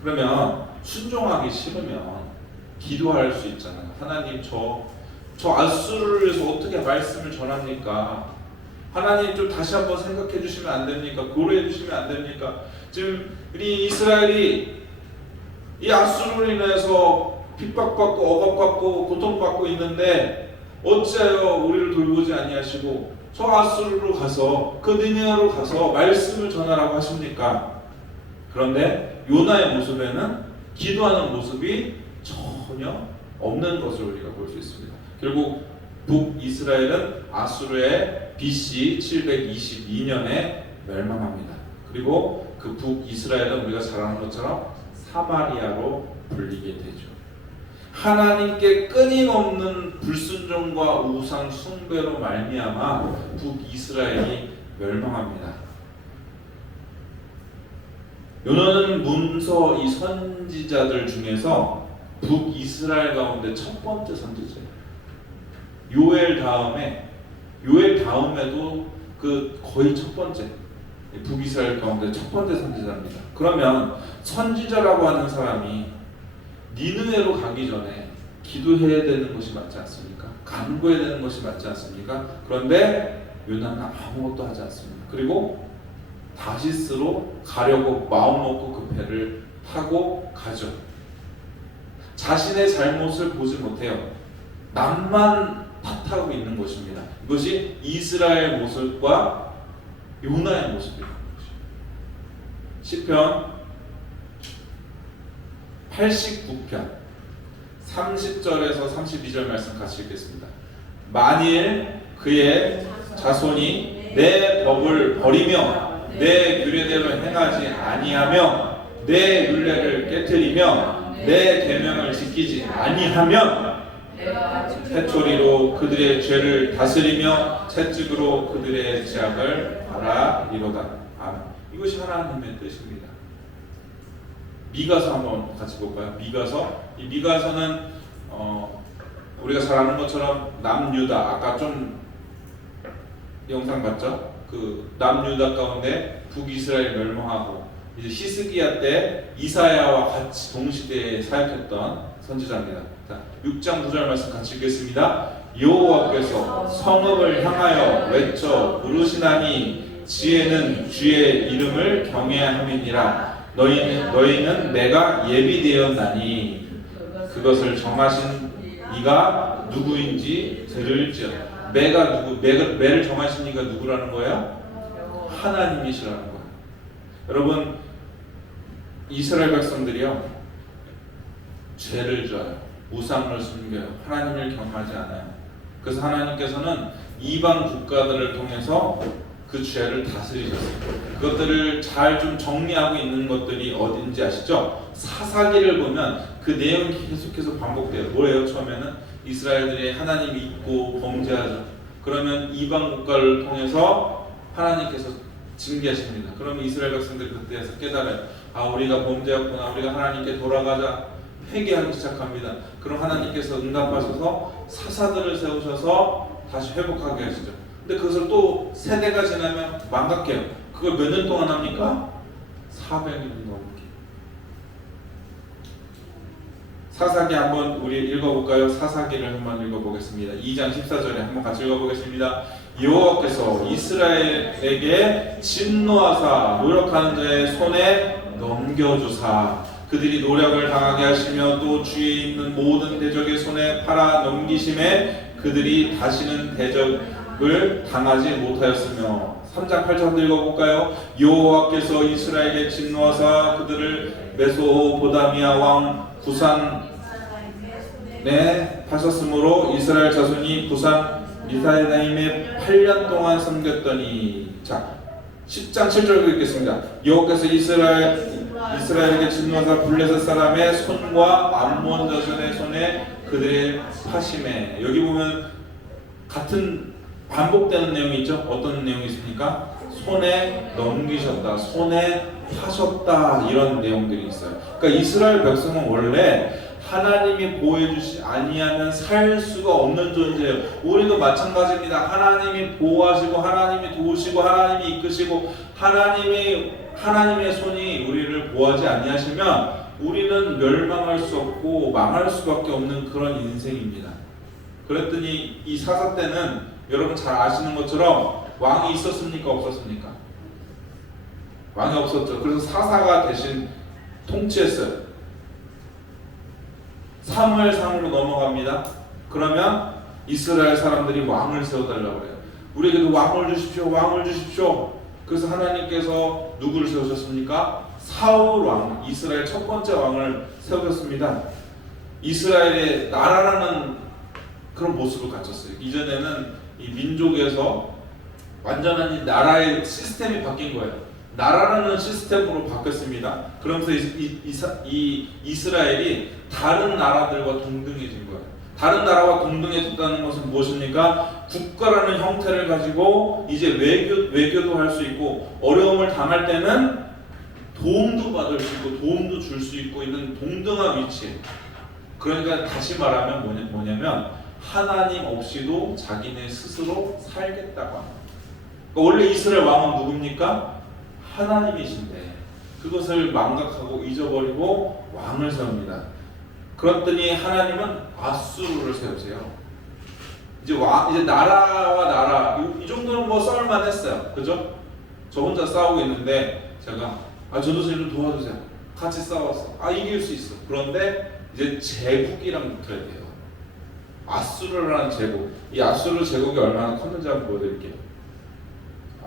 그러면 순종하기 싫으면 기도할 수 있잖아요. 하나님, 저 아수르를 위해서 어떻게 말씀을 전합니까? 하나님, 좀 다시 한번 생각해 주시면 안 됩니까? 고려해 주시면 안 됩니까? 지금 우리 이스라엘이 이 아수르로 인해서 핍박받고 억압받고 고통받고 있는데 어찌하여 우리를 돌보지 아니하시고 저 아수르로 가서 그 니느웨로 가서 말씀을 전하라고 하십니까? 그런데 요나의 모습에는 기도하는 모습이 전혀 없는 것을 우리가 볼 수 있습니다. 결국 북이스라엘은 아수르의 BC 722년에 멸망합니다. 그리고 그 북이스라엘은 우리가 잘 아는 것처럼 사마리아로 불리게 되죠. 하나님께 끊임없는 불순종과 우상 숭배로 말미암아 북이스라엘이 멸망합니다. 요나는 문서 이 선지자들 중에서 북이스라엘 가운데 첫 번째 선지자예요. 요엘 다음에도 그 거의 첫 번째. 북이스라엘 가운데 첫 번째 선지자입니다. 그러면 선지자라고 하는 사람이 니느웨로 가기 전에 기도해야 되는 것이 맞지 않습니까? 간구해야 되는 것이 맞지 않습니까? 그런데 요나는 아무것도 하지 않습니다. 그리고 다시스로 가려고 마음먹고 그 배를 타고 가죠. 자신의 잘못을 보지 못해요. 남만 탓하고 있는 것입니다. 이것이 이스라엘 모습과 요나의 모습입니다. 시편 89편 30절에서 32절 말씀 같이 읽겠습니다. 만일 그의 자손이 내 법을 버리며 내 규례대로 행하지 아니하며 내 율례를 깨트리며 내 계명을 지키지 아니하면 회초리로 그들의 죄를 다스리며 채찍으로 그들의 죄악을 알아리로다. 아멘. 이것이 하나님의 뜻입니다. 미가서 한번 같이 볼까요? 미가서. 이 미가서는 우리가 잘 아는 것처럼 남유다, 아까 좀 영상 봤죠? 그 남유다 가운데 북이스라엘 멸망하고 이제 히스기야 때 이사야와 같이 동시대에 사역했던 선지자입니다. 자, 6장 9절 말씀 같이 읽겠습니다. 여호와께서 성읍을 향하여 외쳐 부르시나니 지혜는 주의 이름을 경외함이니라. 너희는 내가 예비되었나니 그것을 정하신 이가 누구인지 들을지어다. 매를 정하신 이가 누구라는 거예요? 하나님이시라는 거예요. 여러분, 이스라엘 백성들이요 죄를 져요. 우상을 숨겨요. 하나님을 경하지 않아요. 그래서 하나님께서는 이방 국가들을 통해서 그 죄를 다스리셨어요. 그것들을 잘 좀 정리하고 있는 것들이 어딘지 아시죠? 사사기를 보면 그 내용이 계속해서 반복돼요. 뭐예요? 처음에는 이스라엘들이 하나님 믿고 범죄하죠. 그러면 이방 국가를 통해서 하나님께서 징계하십니다. 그러면 이스라엘 백성들이 그때에서 깨달아요. 아, 우리가 범죄했구나. 우리가 하나님께 돌아가자. 회개하기 시작합니다. 그럼 하나님께서 응답하셔서 사사들을 세우셔서 다시 회복하게 하시죠. 근데 그것을 또 세대가 지나면 망각해요. 그걸 몇 년 동안 합니까? 400년 넘게. 사사기 한번 우리 읽어볼까요? 사사기를 한번 읽어보겠습니다. 2장 14절에 한번 같이 읽어보겠습니다. 여호와께서 이스라엘에게 진노하사 노력하는 자의 손에 넘겨주사 그들이 노력을 당하게 하시며 또 주위에 있는 모든 대적의 손에 팔아 넘기심에 그들이 다시는 대적을 당하지 못하였으며 3장 8절 읽어볼까요? 여호와께서 이스라엘에게 진노하사 그들을 메소포다미아 왕 구산에 파셨으므로 이스라엘 자손이 구산 리사에나임에 8년 동안 섬겼더니. 자, 10장 7절 읽겠습니다. 여호와께서 이스라엘에게 진노하사 블레셋 사람의 손과 암몬 자손의 손에 그들의 파심에. 여기 보면 같은 반복되는 내용이 있죠. 어떤 내용이 있습니까? 손에 넘기셨다, 손에 파셨다, 이런 내용들이 있어요. 그러니까 이스라엘 백성은 원래 하나님이 보호해주시 아니하면 살 수가 없는 존재예요. 우리도 마찬가지입니다. 하나님이 보호하시고 하나님이 도우시고 하나님이 이끄시고 하나님의 손이 우리를 보호하지 아니하시면 우리는 멸망할 수 없고 망할 수밖에 없는 그런 인생입니다. 그랬더니 이 사사 때는 여러분 잘 아시는 것처럼 왕이 있었습니까? 없었습니까? 왕이 없었죠. 그래서 사사가 대신 통치했어요. 사무엘상으로 넘어갑니다. 그러면 이스라엘 사람들이 왕을 세워달라고 해요. 우리에게도 왕을 주십시오. 왕을 주십시오. 그래서 하나님께서 누구를 세우셨습니까? 사울 왕, 이스라엘 첫 번째 왕을 세우셨습니다. 이스라엘의 나라라는 그런 모습을 갖췄어요. 이전에는 이 민족에서 완전한 이 나라의 시스템이 바뀐 거예요. 나라라는 시스템으로 바뀌었습니다. 그러면서 이스라엘이 다른 나라들과 동등해진 거예요. 다른 나라와 동등해졌다는 것은 무엇입니까? 국가라는 형태를 가지고 이제 외교도 할 수 있고 어려움을 당할 때는 도움도 받을 수 있고 도움도 줄 수 있고 있는 동등한 위치에. 그러니까 다시 말하면 뭐냐면 하나님 없이도 자기네 스스로 살겠다고 합니다. 그러니까 원래 이스라엘 왕은 누굽니까? 하나님이신데 그것을 망각하고 잊어버리고 왕을 세웁니다. 그랬더니 하나님은 아수르를 세우세요. 이제 나라와 나라 이 정도는 뭐 싸울만 했어요. 그죠? 저 혼자 싸우고 있는데 제가 저도 좀 도와주세요. 같이 싸웠어. 이길 수 있어. 그런데 이제 제국이랑 붙어야 돼요. 아수르라는 제국. 이 아수르 제국이 얼마나 컸는지 한번 보여드릴게요.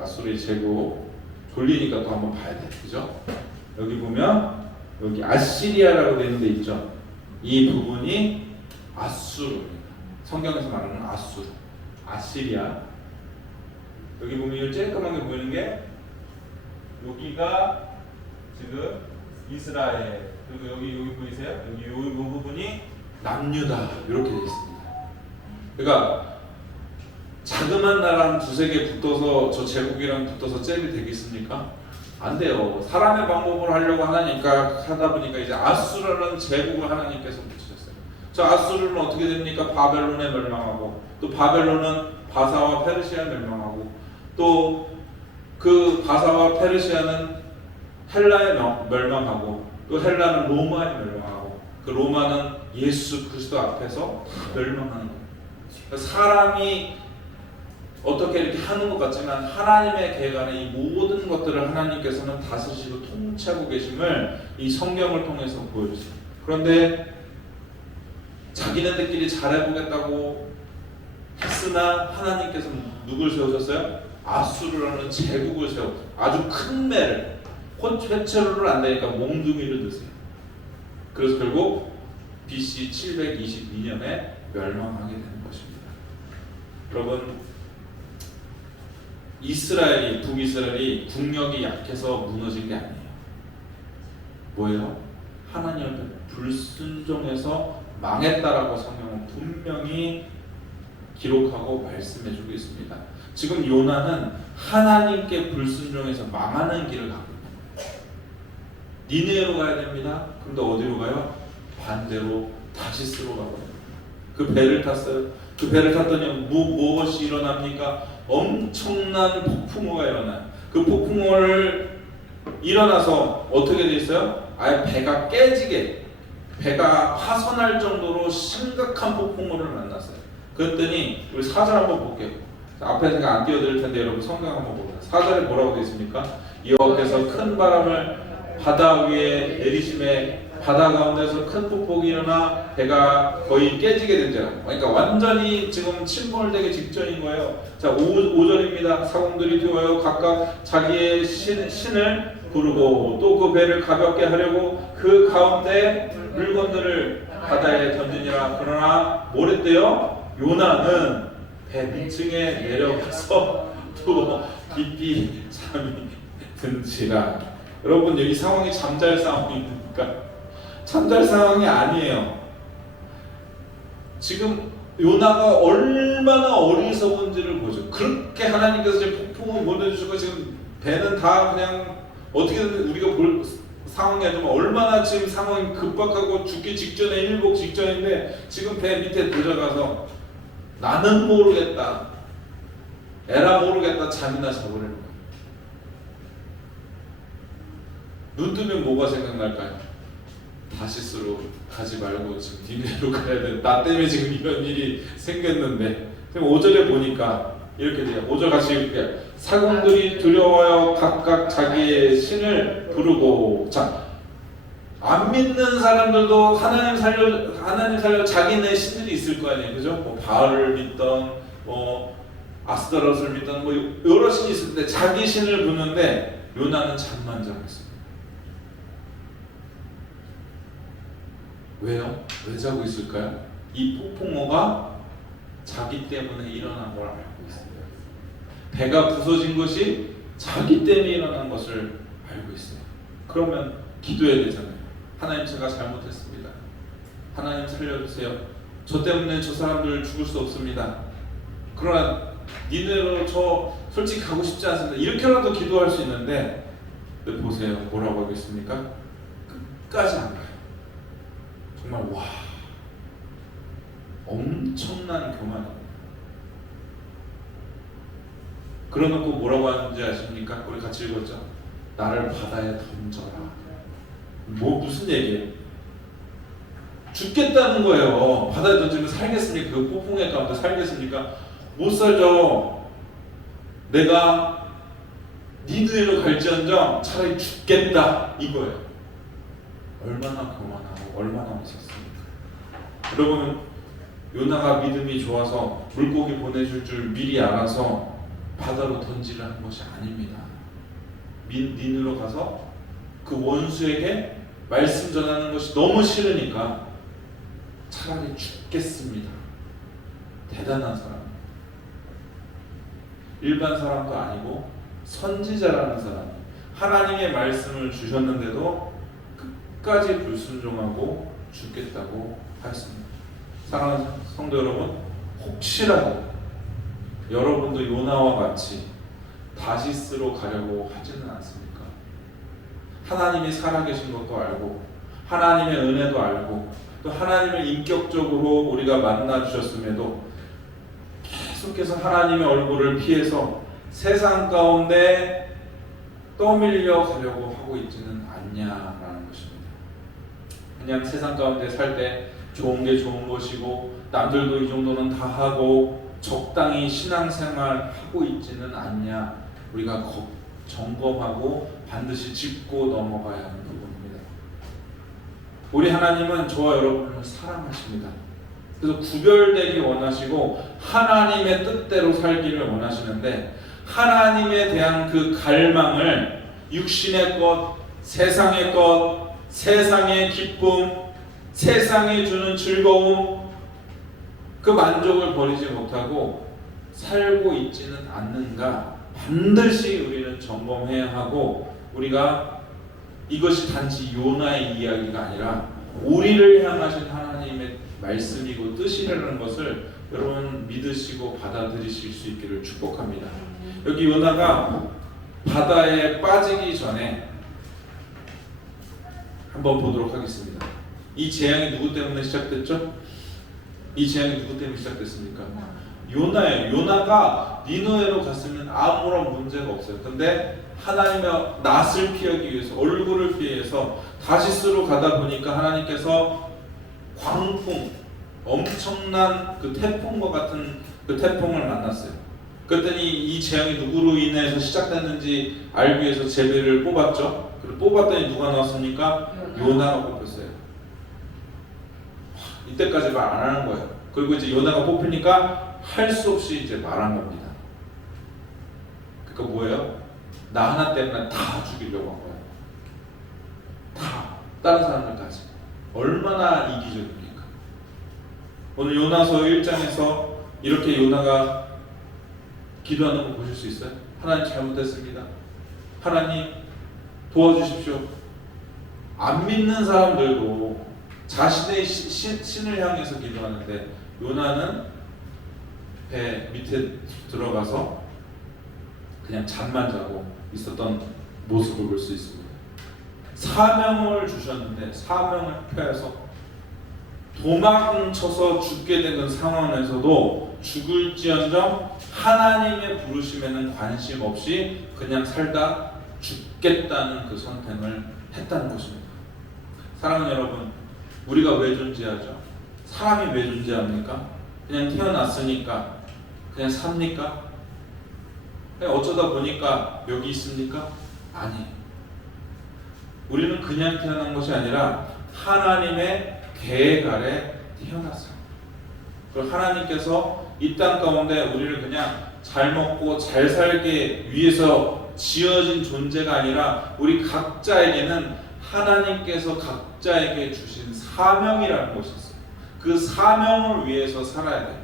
아수르의 제국 돌리니까 또 한번 봐야 돼. 그죠? 여기 보면 여기 아시리아라고 되는 데 있죠. 이 부분이 아수르입니다. 성경에서 말하는 아수르, 아시리아. 여기 보면 이 쬐끄맣게 보이는 게 여기가 지금 이스라엘. 그리고 여기 보이세요? 여기 이 부분이 남유다 이렇게 되어 있습니다. 그러니까 자그만 나라 한 두세 개 붙어서 저 제국이랑 붙어서 잽이 되겠습니까? 안 돼요. 사람의 방법으로 하려고 하다 보니까 이제 아수르라는 제국을 하나님께서 붙이셨어요. 저 아수르는 어떻게 됩니까? 바벨론에 멸망하고, 또 바벨론은 바사와 페르시아에 멸망하고, 또 그 바사와 페르시아는 헬라에 멸망하고, 또 헬라는 로마에 멸망하고, 그 로마는 예수 그리스도 앞에서 다 멸망하는 거예요. 사람이 어떻게 이렇게 하는 것 같지만 하나님의 계획 안에 이 모든 것들을 하나님께서는 다스리시고 통치하고 계심을 이 성경을 통해서 보여주세요. 그런데 자기네들끼리 잘해보겠다고 했으나 하나님께서 누굴 세우셨어요? 아수르라는 제국을 세우셨어요. 아주 큰 매를, 회초리를 안 되니까 몽둥이를 드세요. 그래서 결국 BC 722년에 멸망하게 되는 것입니다. 여러분, 북이스라엘이 국력이 약해서 무너진 게 아니에요. 뭐예요? 하나님 앞에 불순종해서 망했다라고 성경은 분명히 기록하고 말씀해주고 있습니다. 지금 요나는 하나님께 불순종해서 망하는 길을 가고 있습니다. 니느웨로 가야 됩니다. 그런데 어디로 가요? 반대로 다시스로 가거든요. 그 배를 탔어요. 그 배를 탔더니 무엇이 일어납니까? 엄청난 폭풍우가 일어나요. 그 폭풍우를 일어나서 어떻게 돼 있어요? 아예 배가 깨지게, 배가 파손할 정도로 심각한 폭풍우를 만났어요. 그랬더니 우리 4절 한번 볼게요. 앞에 제가 안 띄워드릴 텐데 여러분 성경 한번 보세요. 4절에 뭐라고 되어 있습니까? 여호와께서 큰 바람을 바다 위에 내리심에 바다 가운데서 큰 폭풍이 일어나 배가 거의 깨지게 된지라. 그러니까 완전히 지금 침몰되기 직전인 거예요. 자, 5절입니다. 사공들이 뛰어요. 각각 자기의 신을 부르고 또 그 배를 가볍게 하려고 그 가운데 물건들을 바다에 던지니라. 그러나 뭐랬대요? 요나는 배 밑층에 내려가서 또 깊이 잠이 든지라. 여러분, 여기 상황이 잠잘 상황입니까? 잠잘 상황이 아니에요. 지금 요나가 얼마나 어리석은지를 보죠. 그렇게 하나님께서 지금 폭풍을 보내주시고 지금 배는 다 그냥 어떻게든 우리가 볼 상황이 아니면 얼마나 지금 상황이 급박하고 죽기 직전에 일복 직전인데 지금 배 밑에 들어가서 나는 모르겠다, 에라 모르겠다, 잠이나 자버리는 거예요. 눈 뜨면 뭐가 생각날까요? 다시스로 가지 말고 지금 니네로 가야 돼. 나 때문에 지금 이런 일이 생겼는데. 지금 5절에 보니까 이렇게 돼요. 5절 같이 읽을게요. 사공들이 두려워요. 각각 자기의 신을 부르고. 자, 안 믿는 사람들도 하나님 살려 자기네 신들이 있을 거 아니에요, 그죠? 뭐 바알을 믿던, 뭐 아스타롯을 믿던, 뭐 여러 신이 있을 때 자기 신을 부르는데 요나는 잠만 자고 있어요. 왜요? 왜 자고 있을까요? 이 폭풍우가 자기 때문에 일어난 걸 알고 있어요. 배가 부서진 것이 자기 때문에 일어난 것을 알고 있어요. 그러면 기도해야 되잖아요. 하나님, 제가 잘못했습니다. 하나님 살려주세요. 저 때문에 저 사람들 죽을 수 없습니다. 그러나 니네로 저 솔직히 가고 싶지 않습니다. 이렇게라도 기도할 수 있는데, 근데 보세요. 뭐라고 하겠습니까? 끝까지 안 가요. 정말 와, 엄청난 교만입니다. 그러놓고 뭐라고 하는지 아십니까? 우리 같이 읽었죠. 나를 바다에 던져라. 무슨 얘기예요? 죽겠다는 거예요. 바다에 던지면 살겠습니까? 그 폭풍의 가운데 살겠습니까? 못 살죠. 내가 니느웨로 갈지언정 차라리 죽겠다 이거예요. 얼마나 교만하고 얼마나 무섭습니까? 여러분, 요나가 믿음이 좋아서 물고기 보내줄 줄 미리 알아서 바다로 던지라는 것이 아닙니다. 니느웨로 가서 그 원수에게 말씀 전하는 것이 너무 싫으니까 차라리 죽겠습니다. 대단한 사람. 일반 사람도 아니고 선지자라는 사람. 하나님의 말씀을 주셨는데도 끝까지 불순종하고 죽겠다고 하였습니다. 사랑하는 성도 여러분, 혹시라도 여러분도 요나와 같이 다시스로 가려고 하지는 않습니까? 하나님이 살아계신 것도 알고 하나님의 은혜도 알고 또 하나님을 인격적으로 우리가 만나 주셨음에도 계속해서 하나님의 얼굴을 피해서 세상 가운데 떠밀려 가려고 하고 있지는 않냐라는 것입니다. 그냥 세상 가운데 살 때 좋은 게 좋은 것이고 남들도 이 정도는 다 하고 적당히 신앙생활 하고 있지는 않냐, 우리가 점검하고 반드시 짚고 넘어가야 하는 부분입니다. 우리 하나님은 저와 여러분을 사랑하십니다. 그래서 구별되기 원하시고 하나님의 뜻대로 살기를 원하시는데, 하나님에 대한 그 갈망을 육신의 것, 세상의 것, 세상의 기쁨, 세상이 주는 즐거움, 그 만족을 버리지 못하고 살고 있지는 않는가 반드시 우리는 점검해야 하고, 우리가 이것이 단지 요나의 이야기가 아니라 우리를 향하신 하나님의 말씀이고 뜻이라는 것을 여러분 믿으시고 받아들이실 수 있기를 축복합니다. 여기 요나가 바다에 빠지기 전에 한번 보도록 하겠습니다. 이 재앙이 누구 때문에 시작됐죠? 이 재앙이 누구 때문에 시작됐습니까? 요나예요. 요나가 니느웨로 갔으면 아무런 문제가 없어요. 근데 하나님의 낯을 피하기 위해서, 얼굴을 피해서 다시스로 가다 보니까 하나님께서 광풍, 엄청난 그 태풍과 같은 그 태풍을 만났어요. 그랬더니 이 재앙이 누구로 인해서 시작됐는지 알기 위해서 제비를 뽑았죠. 그리고 뽑았더니 누가 나왔습니까? 요나가 뽑혔어요. 이때까지 말 안 하는 거예요. 그리고 이제 요나가 뽑히니까 할 수 없이 이제 말한 겁니다. 그러니까 뭐예요? 나 하나 때문에 다 죽이려고 한 거예요. 다, 다른 사람들까지. 얼마나 이기적입니까? 오늘 요나서 1장에서 이렇게 요나가 기도하는 거 보실 수 있어요? 하나님 잘못했습니다. 하나님 도와주십시오. 안 믿는 사람들도 자신의 신을 향해서 기도하는데, 요나는 배 밑에 들어가서 그냥 잠만 자고 있었던 모습을 볼 수 있습니다. 사명을 주셨는데 사명을 폐해서 도망쳐서 죽게 된 상황에서도 죽을지언정 하나님의 부르심에는 관심 없이 그냥 살다 죽겠다는 그 선택을 했다는 것입니다. 사랑하는 여러분, 우리가 왜 존재하죠? 사람이 왜 존재합니까? 그냥 태어났으니까 그냥 삽니까? 그냥 어쩌다 보니까 여기 있습니까? 아니, 우리는 그냥 태어난 것이 아니라 하나님의 계획 아래 태어났어요. 그리고 하나님께서 이 땅 가운데 우리를 그냥 잘 먹고 잘 살게 위해서 지어진 존재가 아니라 우리 각자에게는 하나님께서 각자에게 주신 사명이라는 것이 있어요. 그 사명을 위해서 살아야 돼요.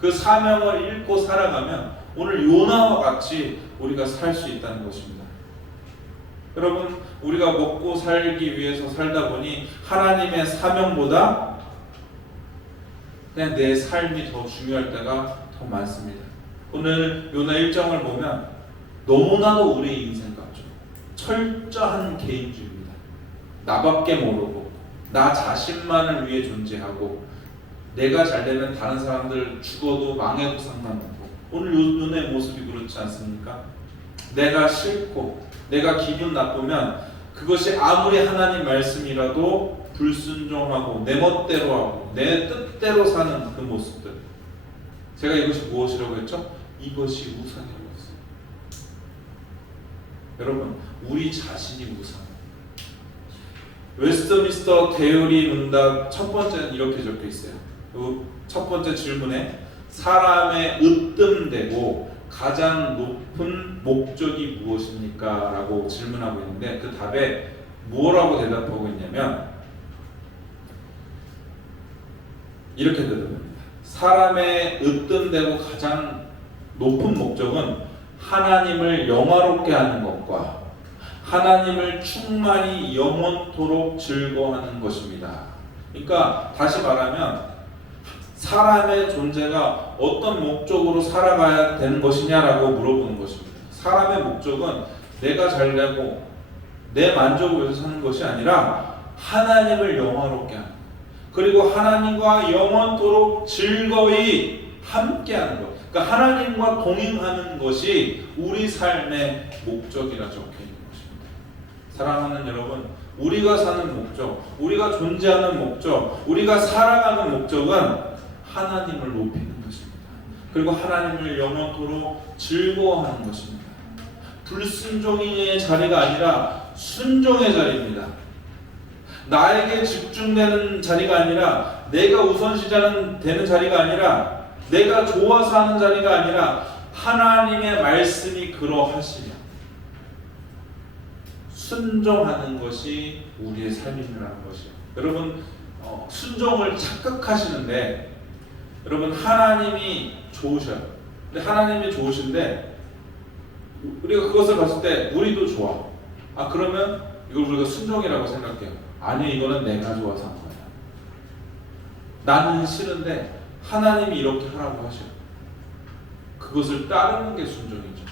그 사명을 읽고 살아가면 오늘 요나와 같이 우리가 살 수 있다는 것입니다. 여러분, 우리가 먹고 살기 위해서 살다 보니 하나님의 사명보다 그냥 내 삶이 더 중요할 때가 더 많습니다. 오늘 요나 1장을 보면 너무나도 우리의 인생 같죠. 철저한 개인주의입니다. 나밖에 모르고 나 자신만을 위해 존재하고 내가 잘 되면 다른 사람들 죽어도 망해도 상관없고, 오늘 요나의 모습이 그렇지 않습니까? 내가 싫고 내가 기분 나쁘면 그것이 아무리 하나님 말씀이라도 불순종하고 내 멋대로 하고 내 뜻대로 사는 그 모습들, 제가 이것이 무엇이라고 했죠? 이것이 우상이라고 했어요. 여러분, 우리 자신이 우상. 웨스트민스터 대의리 문답 첫 번째는 이렇게 적혀 있어요. 그 첫 번째 질문에 사람의 으뜸되고 가장 높은 목적이 무엇입니까? 라고 질문하고 있는데 그 답에 뭐라고 대답하고 있냐면 이렇게 대답합니다. 사람의 으뜸되고 가장 높은 목적은 하나님을 영화롭게 하는 것과 하나님을 충만히 영원토록 즐거워하는 것입니다. 그러니까 다시 말하면 사람의 존재가 어떤 목적으로 살아가야 되는 것이냐라고 물어보는 것입니다. 사람의 목적은 내가 잘되고 내 만족을 위해서 사는 것이 아니라 하나님을 영화롭게 하는 것, 그리고 하나님과 영원토록 즐거이 함께하는 것, 그러니까 하나님과 동행하는 것이 우리 삶의 목적이라 적혀 있는 것입니다. 사랑하는 여러분, 우리가 사는 목적, 우리가 존재하는 목적, 우리가 살아가는 목적은 하나님을 높이는 것입니다. 그리고 하나님을 영원토록 즐거워하는 것입니다. 불순종의 자리가 아니라 순종의 자리입니다. 나에게 집중되는 자리가 아니라 내가 우선시되는 자리가 아니라 내가 좋아서 하는 자리가 아니라 하나님의 말씀이 그러하시며 순종하는 것이 우리의 삶이라는 것이에요. 여러분, 순종을 착각하시는데 여러분, 하나님이 좋으셔요. 근데 하나님이 좋으신데 우리가 그것을 봤을 때 우리도 좋아. 그러면 이걸 우리가 순종이라고 생각해요. 아니, 이거는 내가 좋아서 한 거야. 나는 싫은데 하나님이 이렇게 하라고 하셔요. 그것을 따르는 게 순종이죠.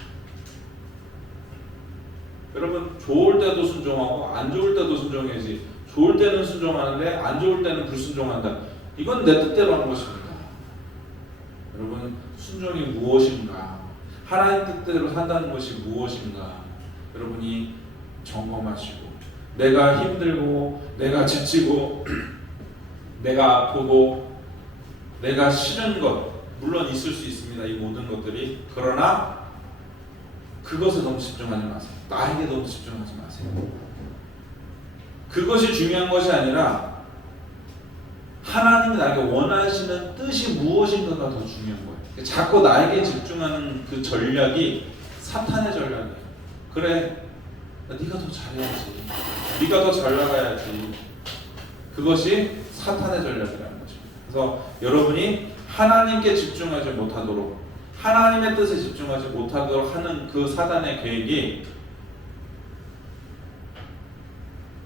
여러분, 좋을 때도 순종하고 안 좋을 때도 순종해야지. 좋을 때는 순종하는데 안 좋을 때는 불순종한다. 이건 내 뜻대로 하는 것입니다. 여러분, 순종이 무엇인가? 하나님 뜻대로 산다는 것이 무엇인가? 여러분이 점검하시고, 내가 힘들고 내가 지치고 내가 아프고 내가 싫은 것 물론 있을 수 있습니다. 이 모든 것들이. 그러나 그것에 너무 집중하지 마세요. 나에게 너무 집중하지 마세요. 그것이 중요한 것이 아니라 하나님이 나에게 원하시는 뜻이 무엇인가가 더 중요한 거예요. 자꾸 나에게 집중하는 그 전략이 사탄의 전략이에요. 그래, 네가 더 잘해야지, 네가 더 잘 나가야지. 그것이 사탄의 전략이라는 것입니다. 그래서 여러분이 하나님께 집중하지 못하도록, 하나님의 뜻에 집중하지 못하도록 하는 그 사단의 계획이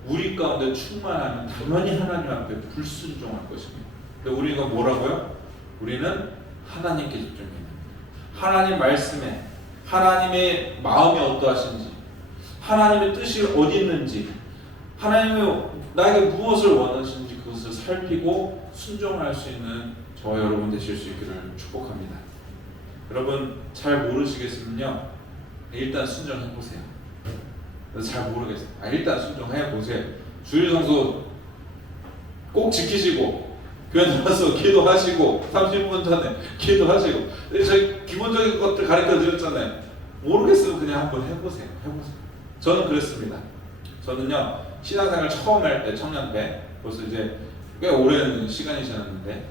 우리 가운데 충만하면 당연히 하나님 앞에 불순종할 것입니다. 근데 우리가 뭐라고요? 우리는 하나님께 집중해야 됩니다. 하나님 말씀에, 하나님의 마음이 어떠하신지, 하나님의 뜻이 어디 있는지, 하나님이 나에게 무엇을 원하시는지 그것을 살피고 순종할 수 있는 저와 여러분 되실 수 있기를 축복합니다. 여러분, 잘 모르시겠으면요, 일단 순종해보세요. 잘 모르겠어요. 일단 순종해보세요. 주일 성수 꼭 지키시고, 교회 나와서 기도하시고, 30분 전에 기도하시고, 저희 기본적인 것들 가르쳐 드렸잖아요. 모르겠으면 그냥 한번 해보세요. 저는 그랬습니다. 저는요, 신앙생활 처음 할 때, 청년 때, 벌써 이제 꽤 오랜 시간이 지났는데,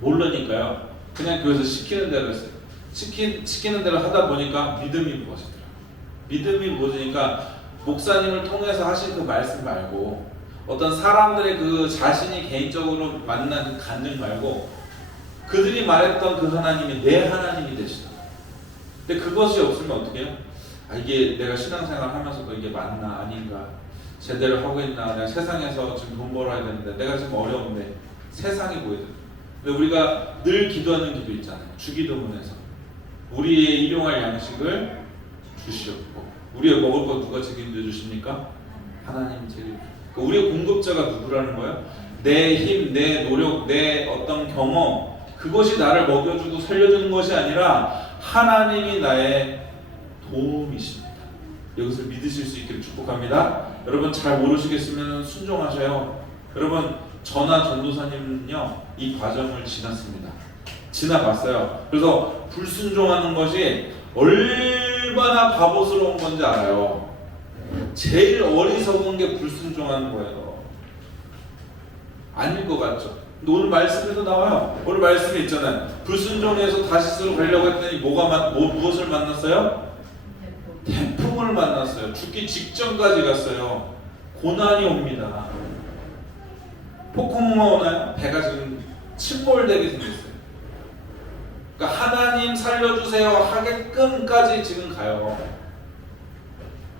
모르니까요, 그냥 교회에서 시키는 대로 했어요. 시키는 대로 하다 보니까 믿음이 무엇이더라고요. 믿음이 무엇이니까 목사님을 통해서 하신 그 말씀 말고, 어떤 사람들의 그 자신이 개인적으로 만난 그 간증 말고, 그들이 말했던 그 하나님이 내 하나님이 되시더라고요. 근데 그것이 없으면 어떻게 해요? 이게 내가 신앙생활 하면서도 이게 맞나 아닌가, 제대로 하고 있나, 내가 세상에서 지금 돈 벌어야 되는데 내가 지금 어려운데 세상이 보이더라고요. 근데 우리가 늘 기도하는 기도 있잖아요. 주기도문에서 우리의 일용할 양식을 주시옵고, 우리의 먹을 것 누가 책임져 주십니까? 하나님 책임. 우리의 공급자가 누구라는 거예요? 내 힘, 내 노력, 내 어떤 경험, 그것이 나를 먹여주고 살려주는 것이 아니라 하나님이 나의 도움이십니다. 이것을 믿으실 수 있기를 축복합니다. 여러분 잘 모르시겠으면 순종하셔요. 여러분 저나 전도사님은요 이 과정을 지났습니다. 지나갔어요. 그래서 불순종하는 것이 얼마나 바보스러운 건지 알아요. 제일 어리석은 게 불순종하는 거예요. 아닐 것 같죠? 근데 오늘 말씀에도 나와요. 오늘 말씀에 있잖아요. 불순종해서 다시스로 가려고 했더니 무엇을 만났어요? 태풍을 만났어요. 죽기 직전까지 갔어요. 고난이 옵니다. 폭풍우가 오나요? 배가 지금 침몰되게 생겼어요. 그러니까 하나님 살려주세요 하게끔까지 지금 가요.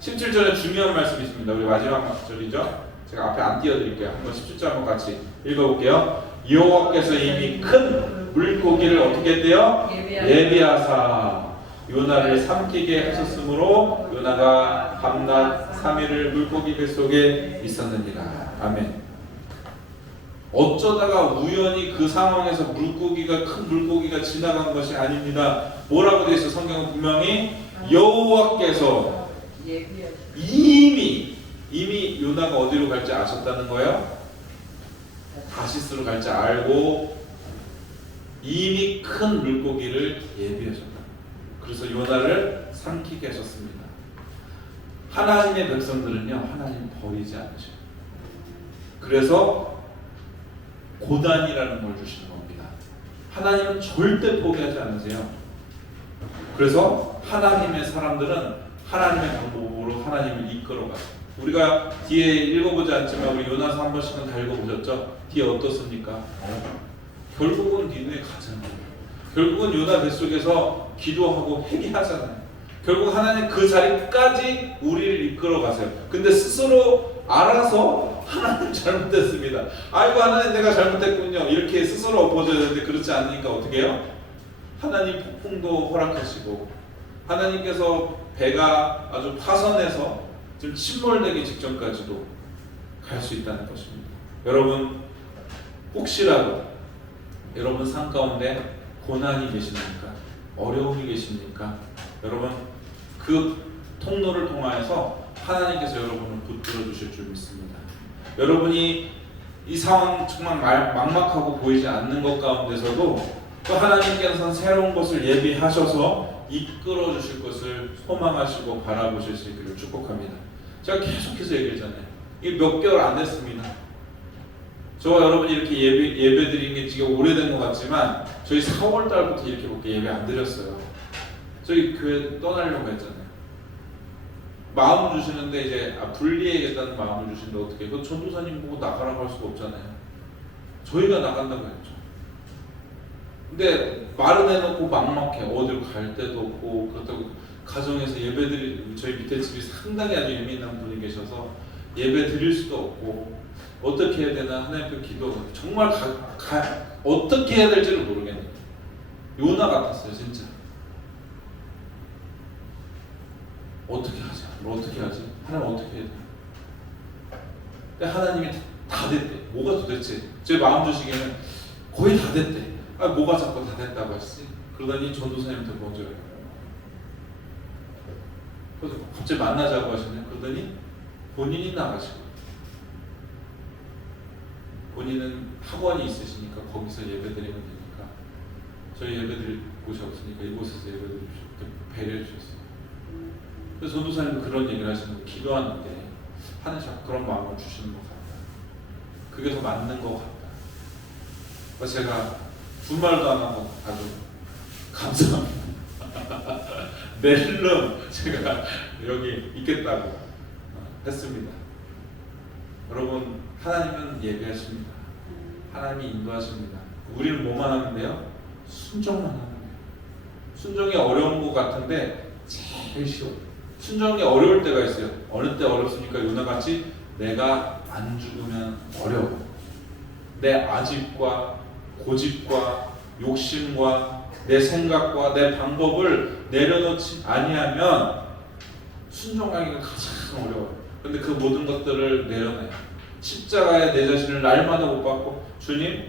17절에 중요한 말씀이 있습니다. 우리 마지막 절이죠. 제가 앞에 안 띄워드릴게요. 한번 17절 한번 같이 읽어볼게요. 여호와께서 이미 큰 물고기를 어떻게 했대요? 예비하사 요나를 삼키게 하셨으므로 요나가 밤낮 3일을 물고기 뱃속에 있었느니라. 아멘. 어쩌다가 우연히 그 상황에서 큰 물고기가 지나간 것이 아닙니다. 뭐라고 되어 있어? 성경은 분명히 여호와께서 이미 요나가 어디로 갈지 아셨다는 거예요. 다시스로 갈지 알고 이미 큰 물고기를 예비하셨다. 그래서 요나를 삼키게 하셨습니다. 하나님의 백성들은요 하나님 버리지 않으셔요. 그래서 고난이라는 걸 주시는 겁니다. 하나님은 절대 포기하지 않으세요. 그래서 하나님의 사람들은 하나님의 방법으로 하나님을 이끌어가요. 우리가 뒤에 읽어보지 않지만 우리 요나서 한 번씩은 다 읽어보셨죠? 뒤에 어떻습니까? 결국은 니네 가잖아요. 결국은 요나 뱃속에서 기도하고 회개하잖아요. 결국 하나님 그 자리까지 우리를 이끌어 가세요. 근데 스스로 알아서 하나님 잘못했습니다. 아이고 하나님 내가 잘못했군요. 이렇게 스스로 엎어져야 되는데 그렇지 않으니까 어떻게 해요? 하나님 폭풍도 허락하시고 하나님께서 배가 아주 파선해서 좀 침몰되기 직전까지도 갈 수 있다는 것입니다. 여러분 혹시라도 여러분 삶 가운데 고난이 계십니까? 어려움이 계십니까? 여러분 그 통로를 통하여서 하나님께서 여러분을 붙들어 주실 줄 믿습니다. 여러분이 이 상황 정말 막막하고 보이지 않는 것 가운데서도 또 하나님께서는 새로운 것을 예비하셔서 이끌어 주실 것을 소망하시고 바라보실 수 있기를 축복합니다. 제가 계속해서 얘기했잖아요. 이게 몇 개월 안 됐습니다. 저와 여러분이 이렇게 예배 드린 게 지금 오래된 것 같지만 저희 4월 달부터 이렇게 예배 안 드렸어요. 저희 교회 떠나려고 했잖아요. 마음 주시는데 이제 분리해야겠다는 마음을 주시는데 어떻게? 그 전도사님 보고 나가라고 할 수가 없잖아요. 저희가 나간다고 했죠. 근데 말은 해놓고 막막해. 어디로 갈 데도 없고 그렇다고 가정에서 예배드리 저희 밑에 집이 상당히 아주 예민한 분이 계셔서 예배 드릴 수도 없고 어떻게 해야 되나 하나님께 기도하고 정말 어떻게 해야 될지를 모르겠네요. 요나 같았어요 진짜. 어떻게 하지? 어떻게 하지? 하나님 어떻게 해야 돼? 근데 하나님이 다 됐대. 뭐가 도대체? 제 마음 주시기에는 거의 다 됐대. 아 뭐가 자꾸 다 됐다고 하시지? 그러더니 전도사님한테 먼저 그래서 갑자기 만나자고 하시네. 그러더니 본인이 나가시고 본인은 학원이 있으시니까 거기서 예배드리면 되니까 저희 예배드릴 곳이 없으니까 이곳에서 예배드리십시오. 배려해 주셨어요. 그래서 전도사님도 그런 얘기를 하시는 거 기도하는데 하나님 자꾸 그런 마음을 주시는 것 같다. 그게 더 맞는 것 같다. 그래서 제가 분말도 안 하고 아주 감사합니다. 낼름 제가 여기 있겠다고 했습니다. 여러분 하나님은 예배하십니다. 하나님이 인도하십니다. 우리는 뭐만 하면 돼요? 순종만 하면 돼요. 순종이 어려운 것 같은데 제일 쉬워요. 순종이 어려울 때가 있어요. 어느 때 어렵습니까? 요나같이 내가 안 죽으면 어려워. 내 아집과 고집과 욕심과 내 생각과 내 방법을 내려놓지 아니하면 순종하기가 가장 어려워요. 근데 그 모든 것들을 내려놔요. 십자가에 내 자신을 날마다 못 받고 주님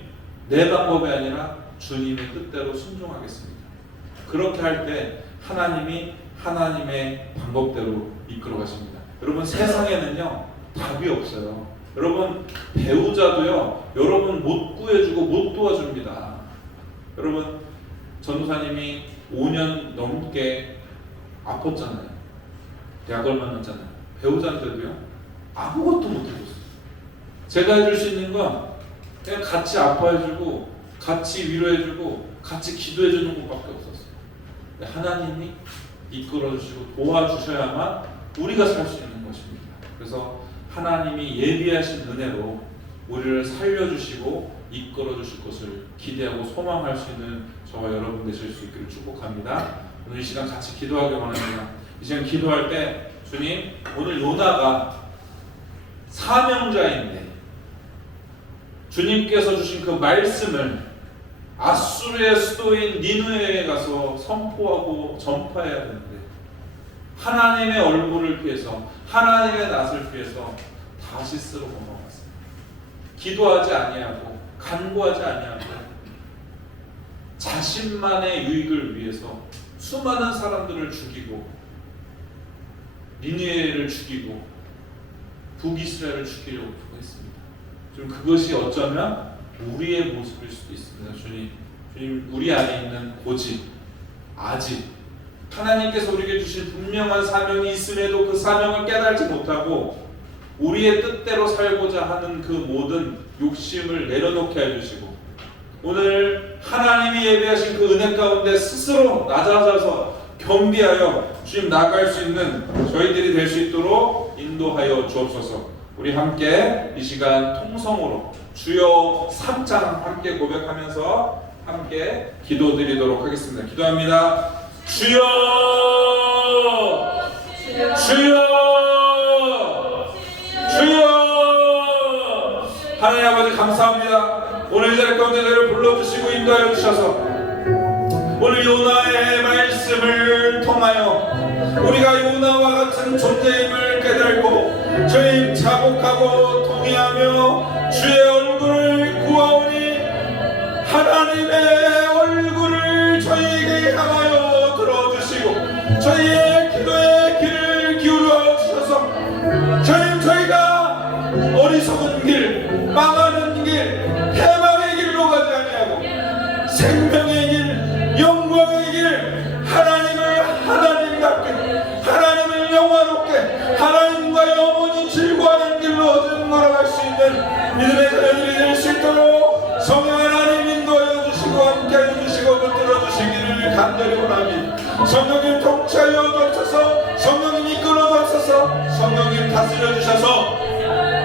내 방법이 아니라 주님의 뜻대로 순종하겠습니다. 그렇게 할 때 하나님이 하나님의 방법대로 이끌어 가십니다. 여러분, 세상에는요 답이 없어요. 여러분, 배우자도요 여러분 못 구해주고 못 도와줍니다. 여러분, 전도사님이 5년 넘게 아팠잖아요. 약을 만났잖아요. 배우자인데도요 아무것도 못 해줬어요. 제가 해줄 수 있는 건 그냥 같이 아파해주고 같이 위로해주고 같이 기도해주는 것밖에 없었어요. 하나님이 이끌어주시고 도와주셔야만 우리가 살 수 있는 것입니다. 그래서 하나님이 예비하신 은혜로 우리를 살려주시고 이끌어주실 것을 기대하고 소망할 수 있는 저와 여러분 되실 수 있기를 축복합니다. 오늘 이 시간 같이 기도하기 원합니다. 이 시간 기도할 때 주님, 오늘 요나가 사명자인데 주님께서 주신 그 말씀을 아수르의 수도인 니느웨에 가서 선포하고 전파해야 되는데 하나님의 얼굴을 피해서 하나님의 낯을 피해서 다시스로 넘어갔습니다. 기도하지 아니하고 간구하지 아니하고 자신만의 유익을 위해서 수많은 사람들을 죽이고 니느웨를 죽이고 북이스라엘을 죽이려고 했습니다. 좀 그것이 어쩌면 우리의 모습일 수도 있습니다. 주님, 우리 안에 있는 고집, 아직 하나님께서 우리에게 주신 분명한 사명이 있음에도 그 사명을 깨달지 못하고 우리의 뜻대로 살고자 하는 그 모든 욕심을 내려놓게 해주시고 오늘 하나님이 예배하신 그 은혜 가운데 스스로 낮아져서 겸비하여 주님 나아갈 수 있는 저희들이 될 수 있도록 인도하여 주옵소서. 우리 함께 이 시간 통성으로 주여 3장 함께 고백하면서 함께 기도드리도록 하겠습니다. 기도합니다. 주여, 주여, 주여. 하나님 아버지 감사합니다. 오늘 이 자리 가운데 저희를 불러주시고 인도하여 주셔서 오늘 요나의 말씀을 통하여 우리가 요나와 같은 존재임을 깨달고 주님 자복하고 동의하며 주의 얼굴을 구하오니 하나님의 얼굴을 저희에게 향하여 들어주시고 저희의 기도에 귀를 기울여 주셔서 저희가 어리석은 길, 망하는 길, 해방의 길로 가지 아니하고 생명의 길, 영광의 길, 하나님을 하나님답게, 하나님을 영화롭게, 하나님과 영원히 즐거워하는 길로 증거할 수 있는 믿음의 자녀들이 될 수 있도록 성령 하나님 인도하여 주시고 함께하여 주시고 붙들어 주시기를 간절히 원합니다. 성령님 통치하여 주셔서 성령님 이끌어 주셔서 성령님 다스려 주셔서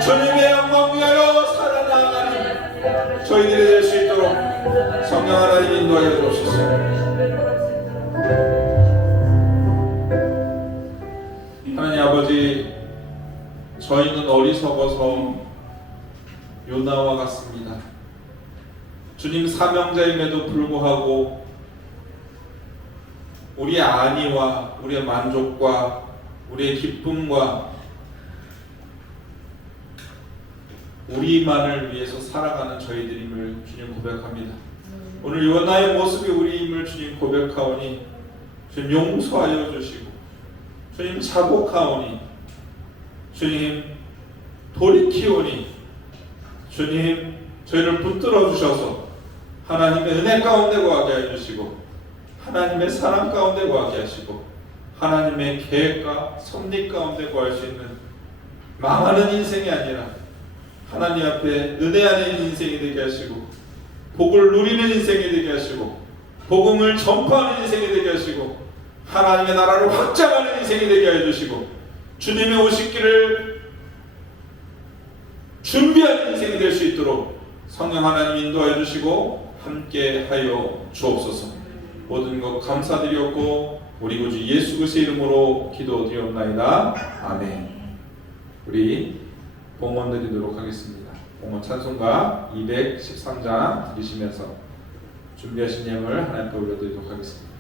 주님의 영광 위하여 살아나가는 저희들이 될 수 있도록 성령 하나님 인도하여 주옵소서. 하나님 아버지, 저희는 어리석어서 요나와 같습니다. 주님 사명자임에도 불구하고 우리의 안위와 우리의 만족과 우리의 기쁨과 우리만을 위해서 살아가는 저희들임을 주님 고백합니다. 오늘 요나의 모습이 우리임을 주님 고백하오니 주님 용서하여 주시고 주님 자복하오니 주님 돌이키오니 주님 저희를 붙들어 주셔서 하나님의 은혜 가운데 거하게 해주시고 하나님의 사랑 가운데 거하게 하시고 하나님의 계획과 섭리 가운데 거할 수 있는 망하는 인생이 아니라 하나님 앞에 은혜 안에 있는 인생이 되게 하시고 복을 누리는 인생이 되게 하시고 복음을 전파하는 인생이 되게 하시고 하나님의 나라를 확장하는 인생이 되게 해주시고 주님의 오시기를 준비하는 인생이 될 수 있도록 성령 하나님 인도하여 주시고 함께 하여 주옵소서. 모든 것 감사드리옵고 우리 구주 예수 그리스도의 이름으로 기도드리옵나이다. 아멘. 우리 봉헌 드리도록 하겠습니다. 봉헌 찬송가 213장 드리시면서 준비하신 예물 하나님께 올려드리도록 하겠습니다.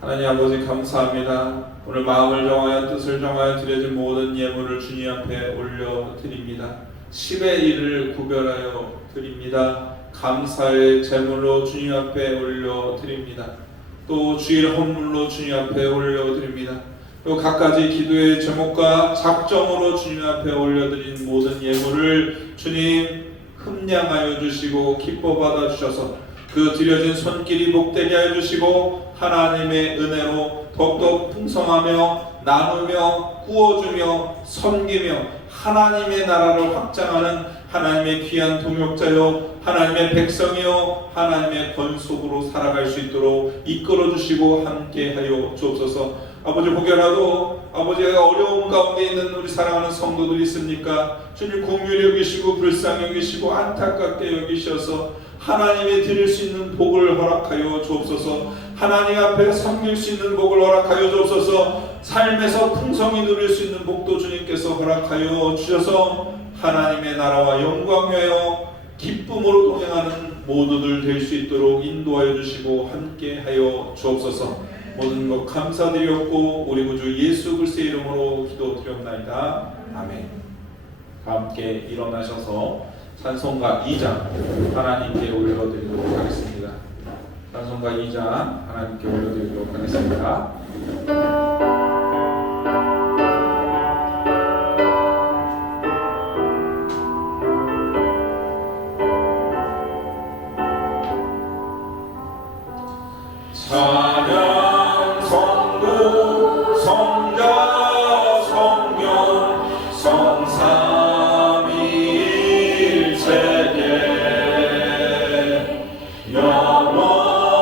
하나님 아버지 감사합니다. 오늘 마음을 정하여 뜻을 정하여 드려진 모든 예물을 주님 앞에 올려드립니다. 10의 1을 구별하여 드립니다. 감사의 제물로 주님 앞에 올려드립니다. 또 주일 헌물로 주님 앞에 올려드립니다. 또 각가지 기도의 제목과 작정으로 주님 앞에 올려드린 모든 예물을 주님 흠량하여 주시고 기뻐 받아 주셔서 그 드려진 손길이 복되게 하여 주시고 하나님의 은혜로 더욱더 풍성하며 나누며 꾸어주며 섬기며 하나님의 나라를 확장하는 하나님의 귀한 동역자요 하나님의 백성이요 하나님의 권속으로 살아갈 수 있도록 이끌어 주시고 함께하여 주옵소서. 아버지 혹여라도 아버지가 어려움 가운데 있는 우리 사랑하는 성도들이 있습니까? 주님 긍휼히 여기시고 불쌍히 여기시고 안타깝게 여기셔서 하나님이 드릴 수 있는 복을 허락하여 주옵소서. 하나님 앞에 섬길 수 있는 복을 허락하여 주옵소서. 삶에서 풍성히 누릴 수 있는 복도 주님께서 허락하여 주셔서 하나님의 나라와 영광하여 기쁨으로 동행하는 모두들 될 수 있도록 인도하여 주시고 함께하여 주옵소서. 모든 것 감사드렸고 우리 구주 예수 그리스도의 이름으로 기도드리옵나이다. 아멘. 함께 일어나셔서 찬송가 2장 하나님께 올려드리도록 하겠습니다. 찬송가 2장 하나님께 올려드리도록 하겠습니다. 찬양 성도 성자 성령 성삼위일체계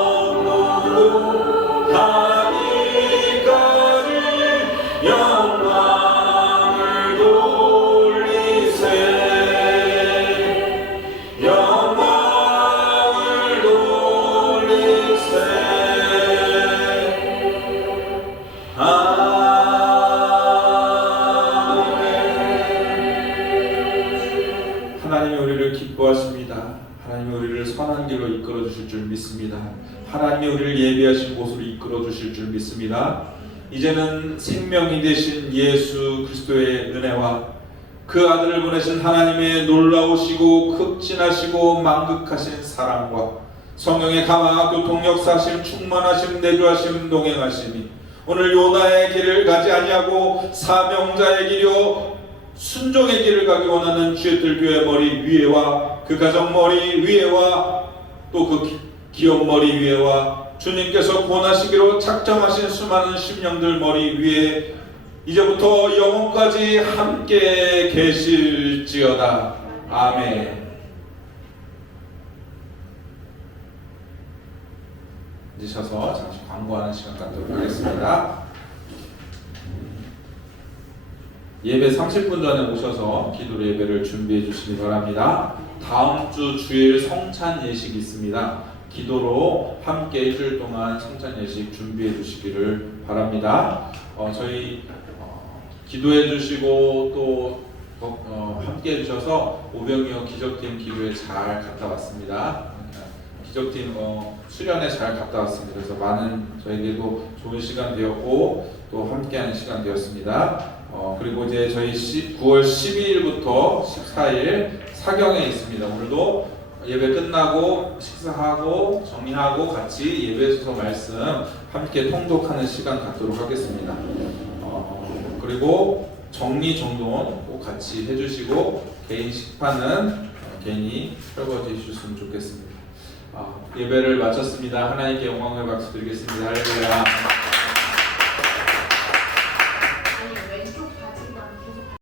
영원으로 가기까지 영광을 돌리세 영광을 돌리세. 하나님이 우리를 기뻐하십니다. 하나님이 우리를 선한 길로 이끌어 주실 줄 믿습니다. 하나님이 우리를 예비하신 곳으로 이끌어 주실 줄 믿습니다. 이제는 생명이 되신 예수 그리스도의 은혜와 그 아들을 보내신 하나님의 놀라우시고 극진하시고 만극하신 사랑과 성령의 감화 교통 역사하심 충만하심 내주하심 동행하심이 오늘 요나의 길을 가지 아니하고 사명자의 길이요 순종의 길을 가기 원하는 주의들 교회 머리 위에와 그 가정 머리 위에와 또 그 기업 머리 위에와 주님께서 구원하시기로 작정하신 수많은 심령들 머리 위에 이제부터 영원까지 함께 계실지어다. 아멘. 이제 서서 잠시 광고하는 시간 갖도록 하겠습니다. 예배 30분 전에 오셔서 기도 예배를 준비해 주시기 바랍니다. 다음 주 주일 성찬 예식이 있습니다. 기도로 함께 일주일 동안 성찬 예식 준비해 주시기를 바랍니다. 저희 기도해 주시고 또 함께 해주셔서 오병이어 기적팀 기도에 잘 갔다 왔습니다. 기적팀 수련에 잘 갔다 왔습니다. 그래서 많은 저에게도 좋은 시간 되었고 또 함께하는 시간 되었습니다. 그리고 이제 저희 9월 12일부터 14일 사경에 있습니다. 오늘도 예배 끝나고 식사하고 정리하고 같이 예배에서 말씀 함께 통독하는 시간 갖도록 하겠습니다. 그리고 정리정돈 꼭 같이 해주시고 개인 식판은 개인이 설거지 해주셨으면 좋겠습니다. 예배를 마쳤습니다. 하나님께 영광을 박수 드리겠습니다. 할렐루야.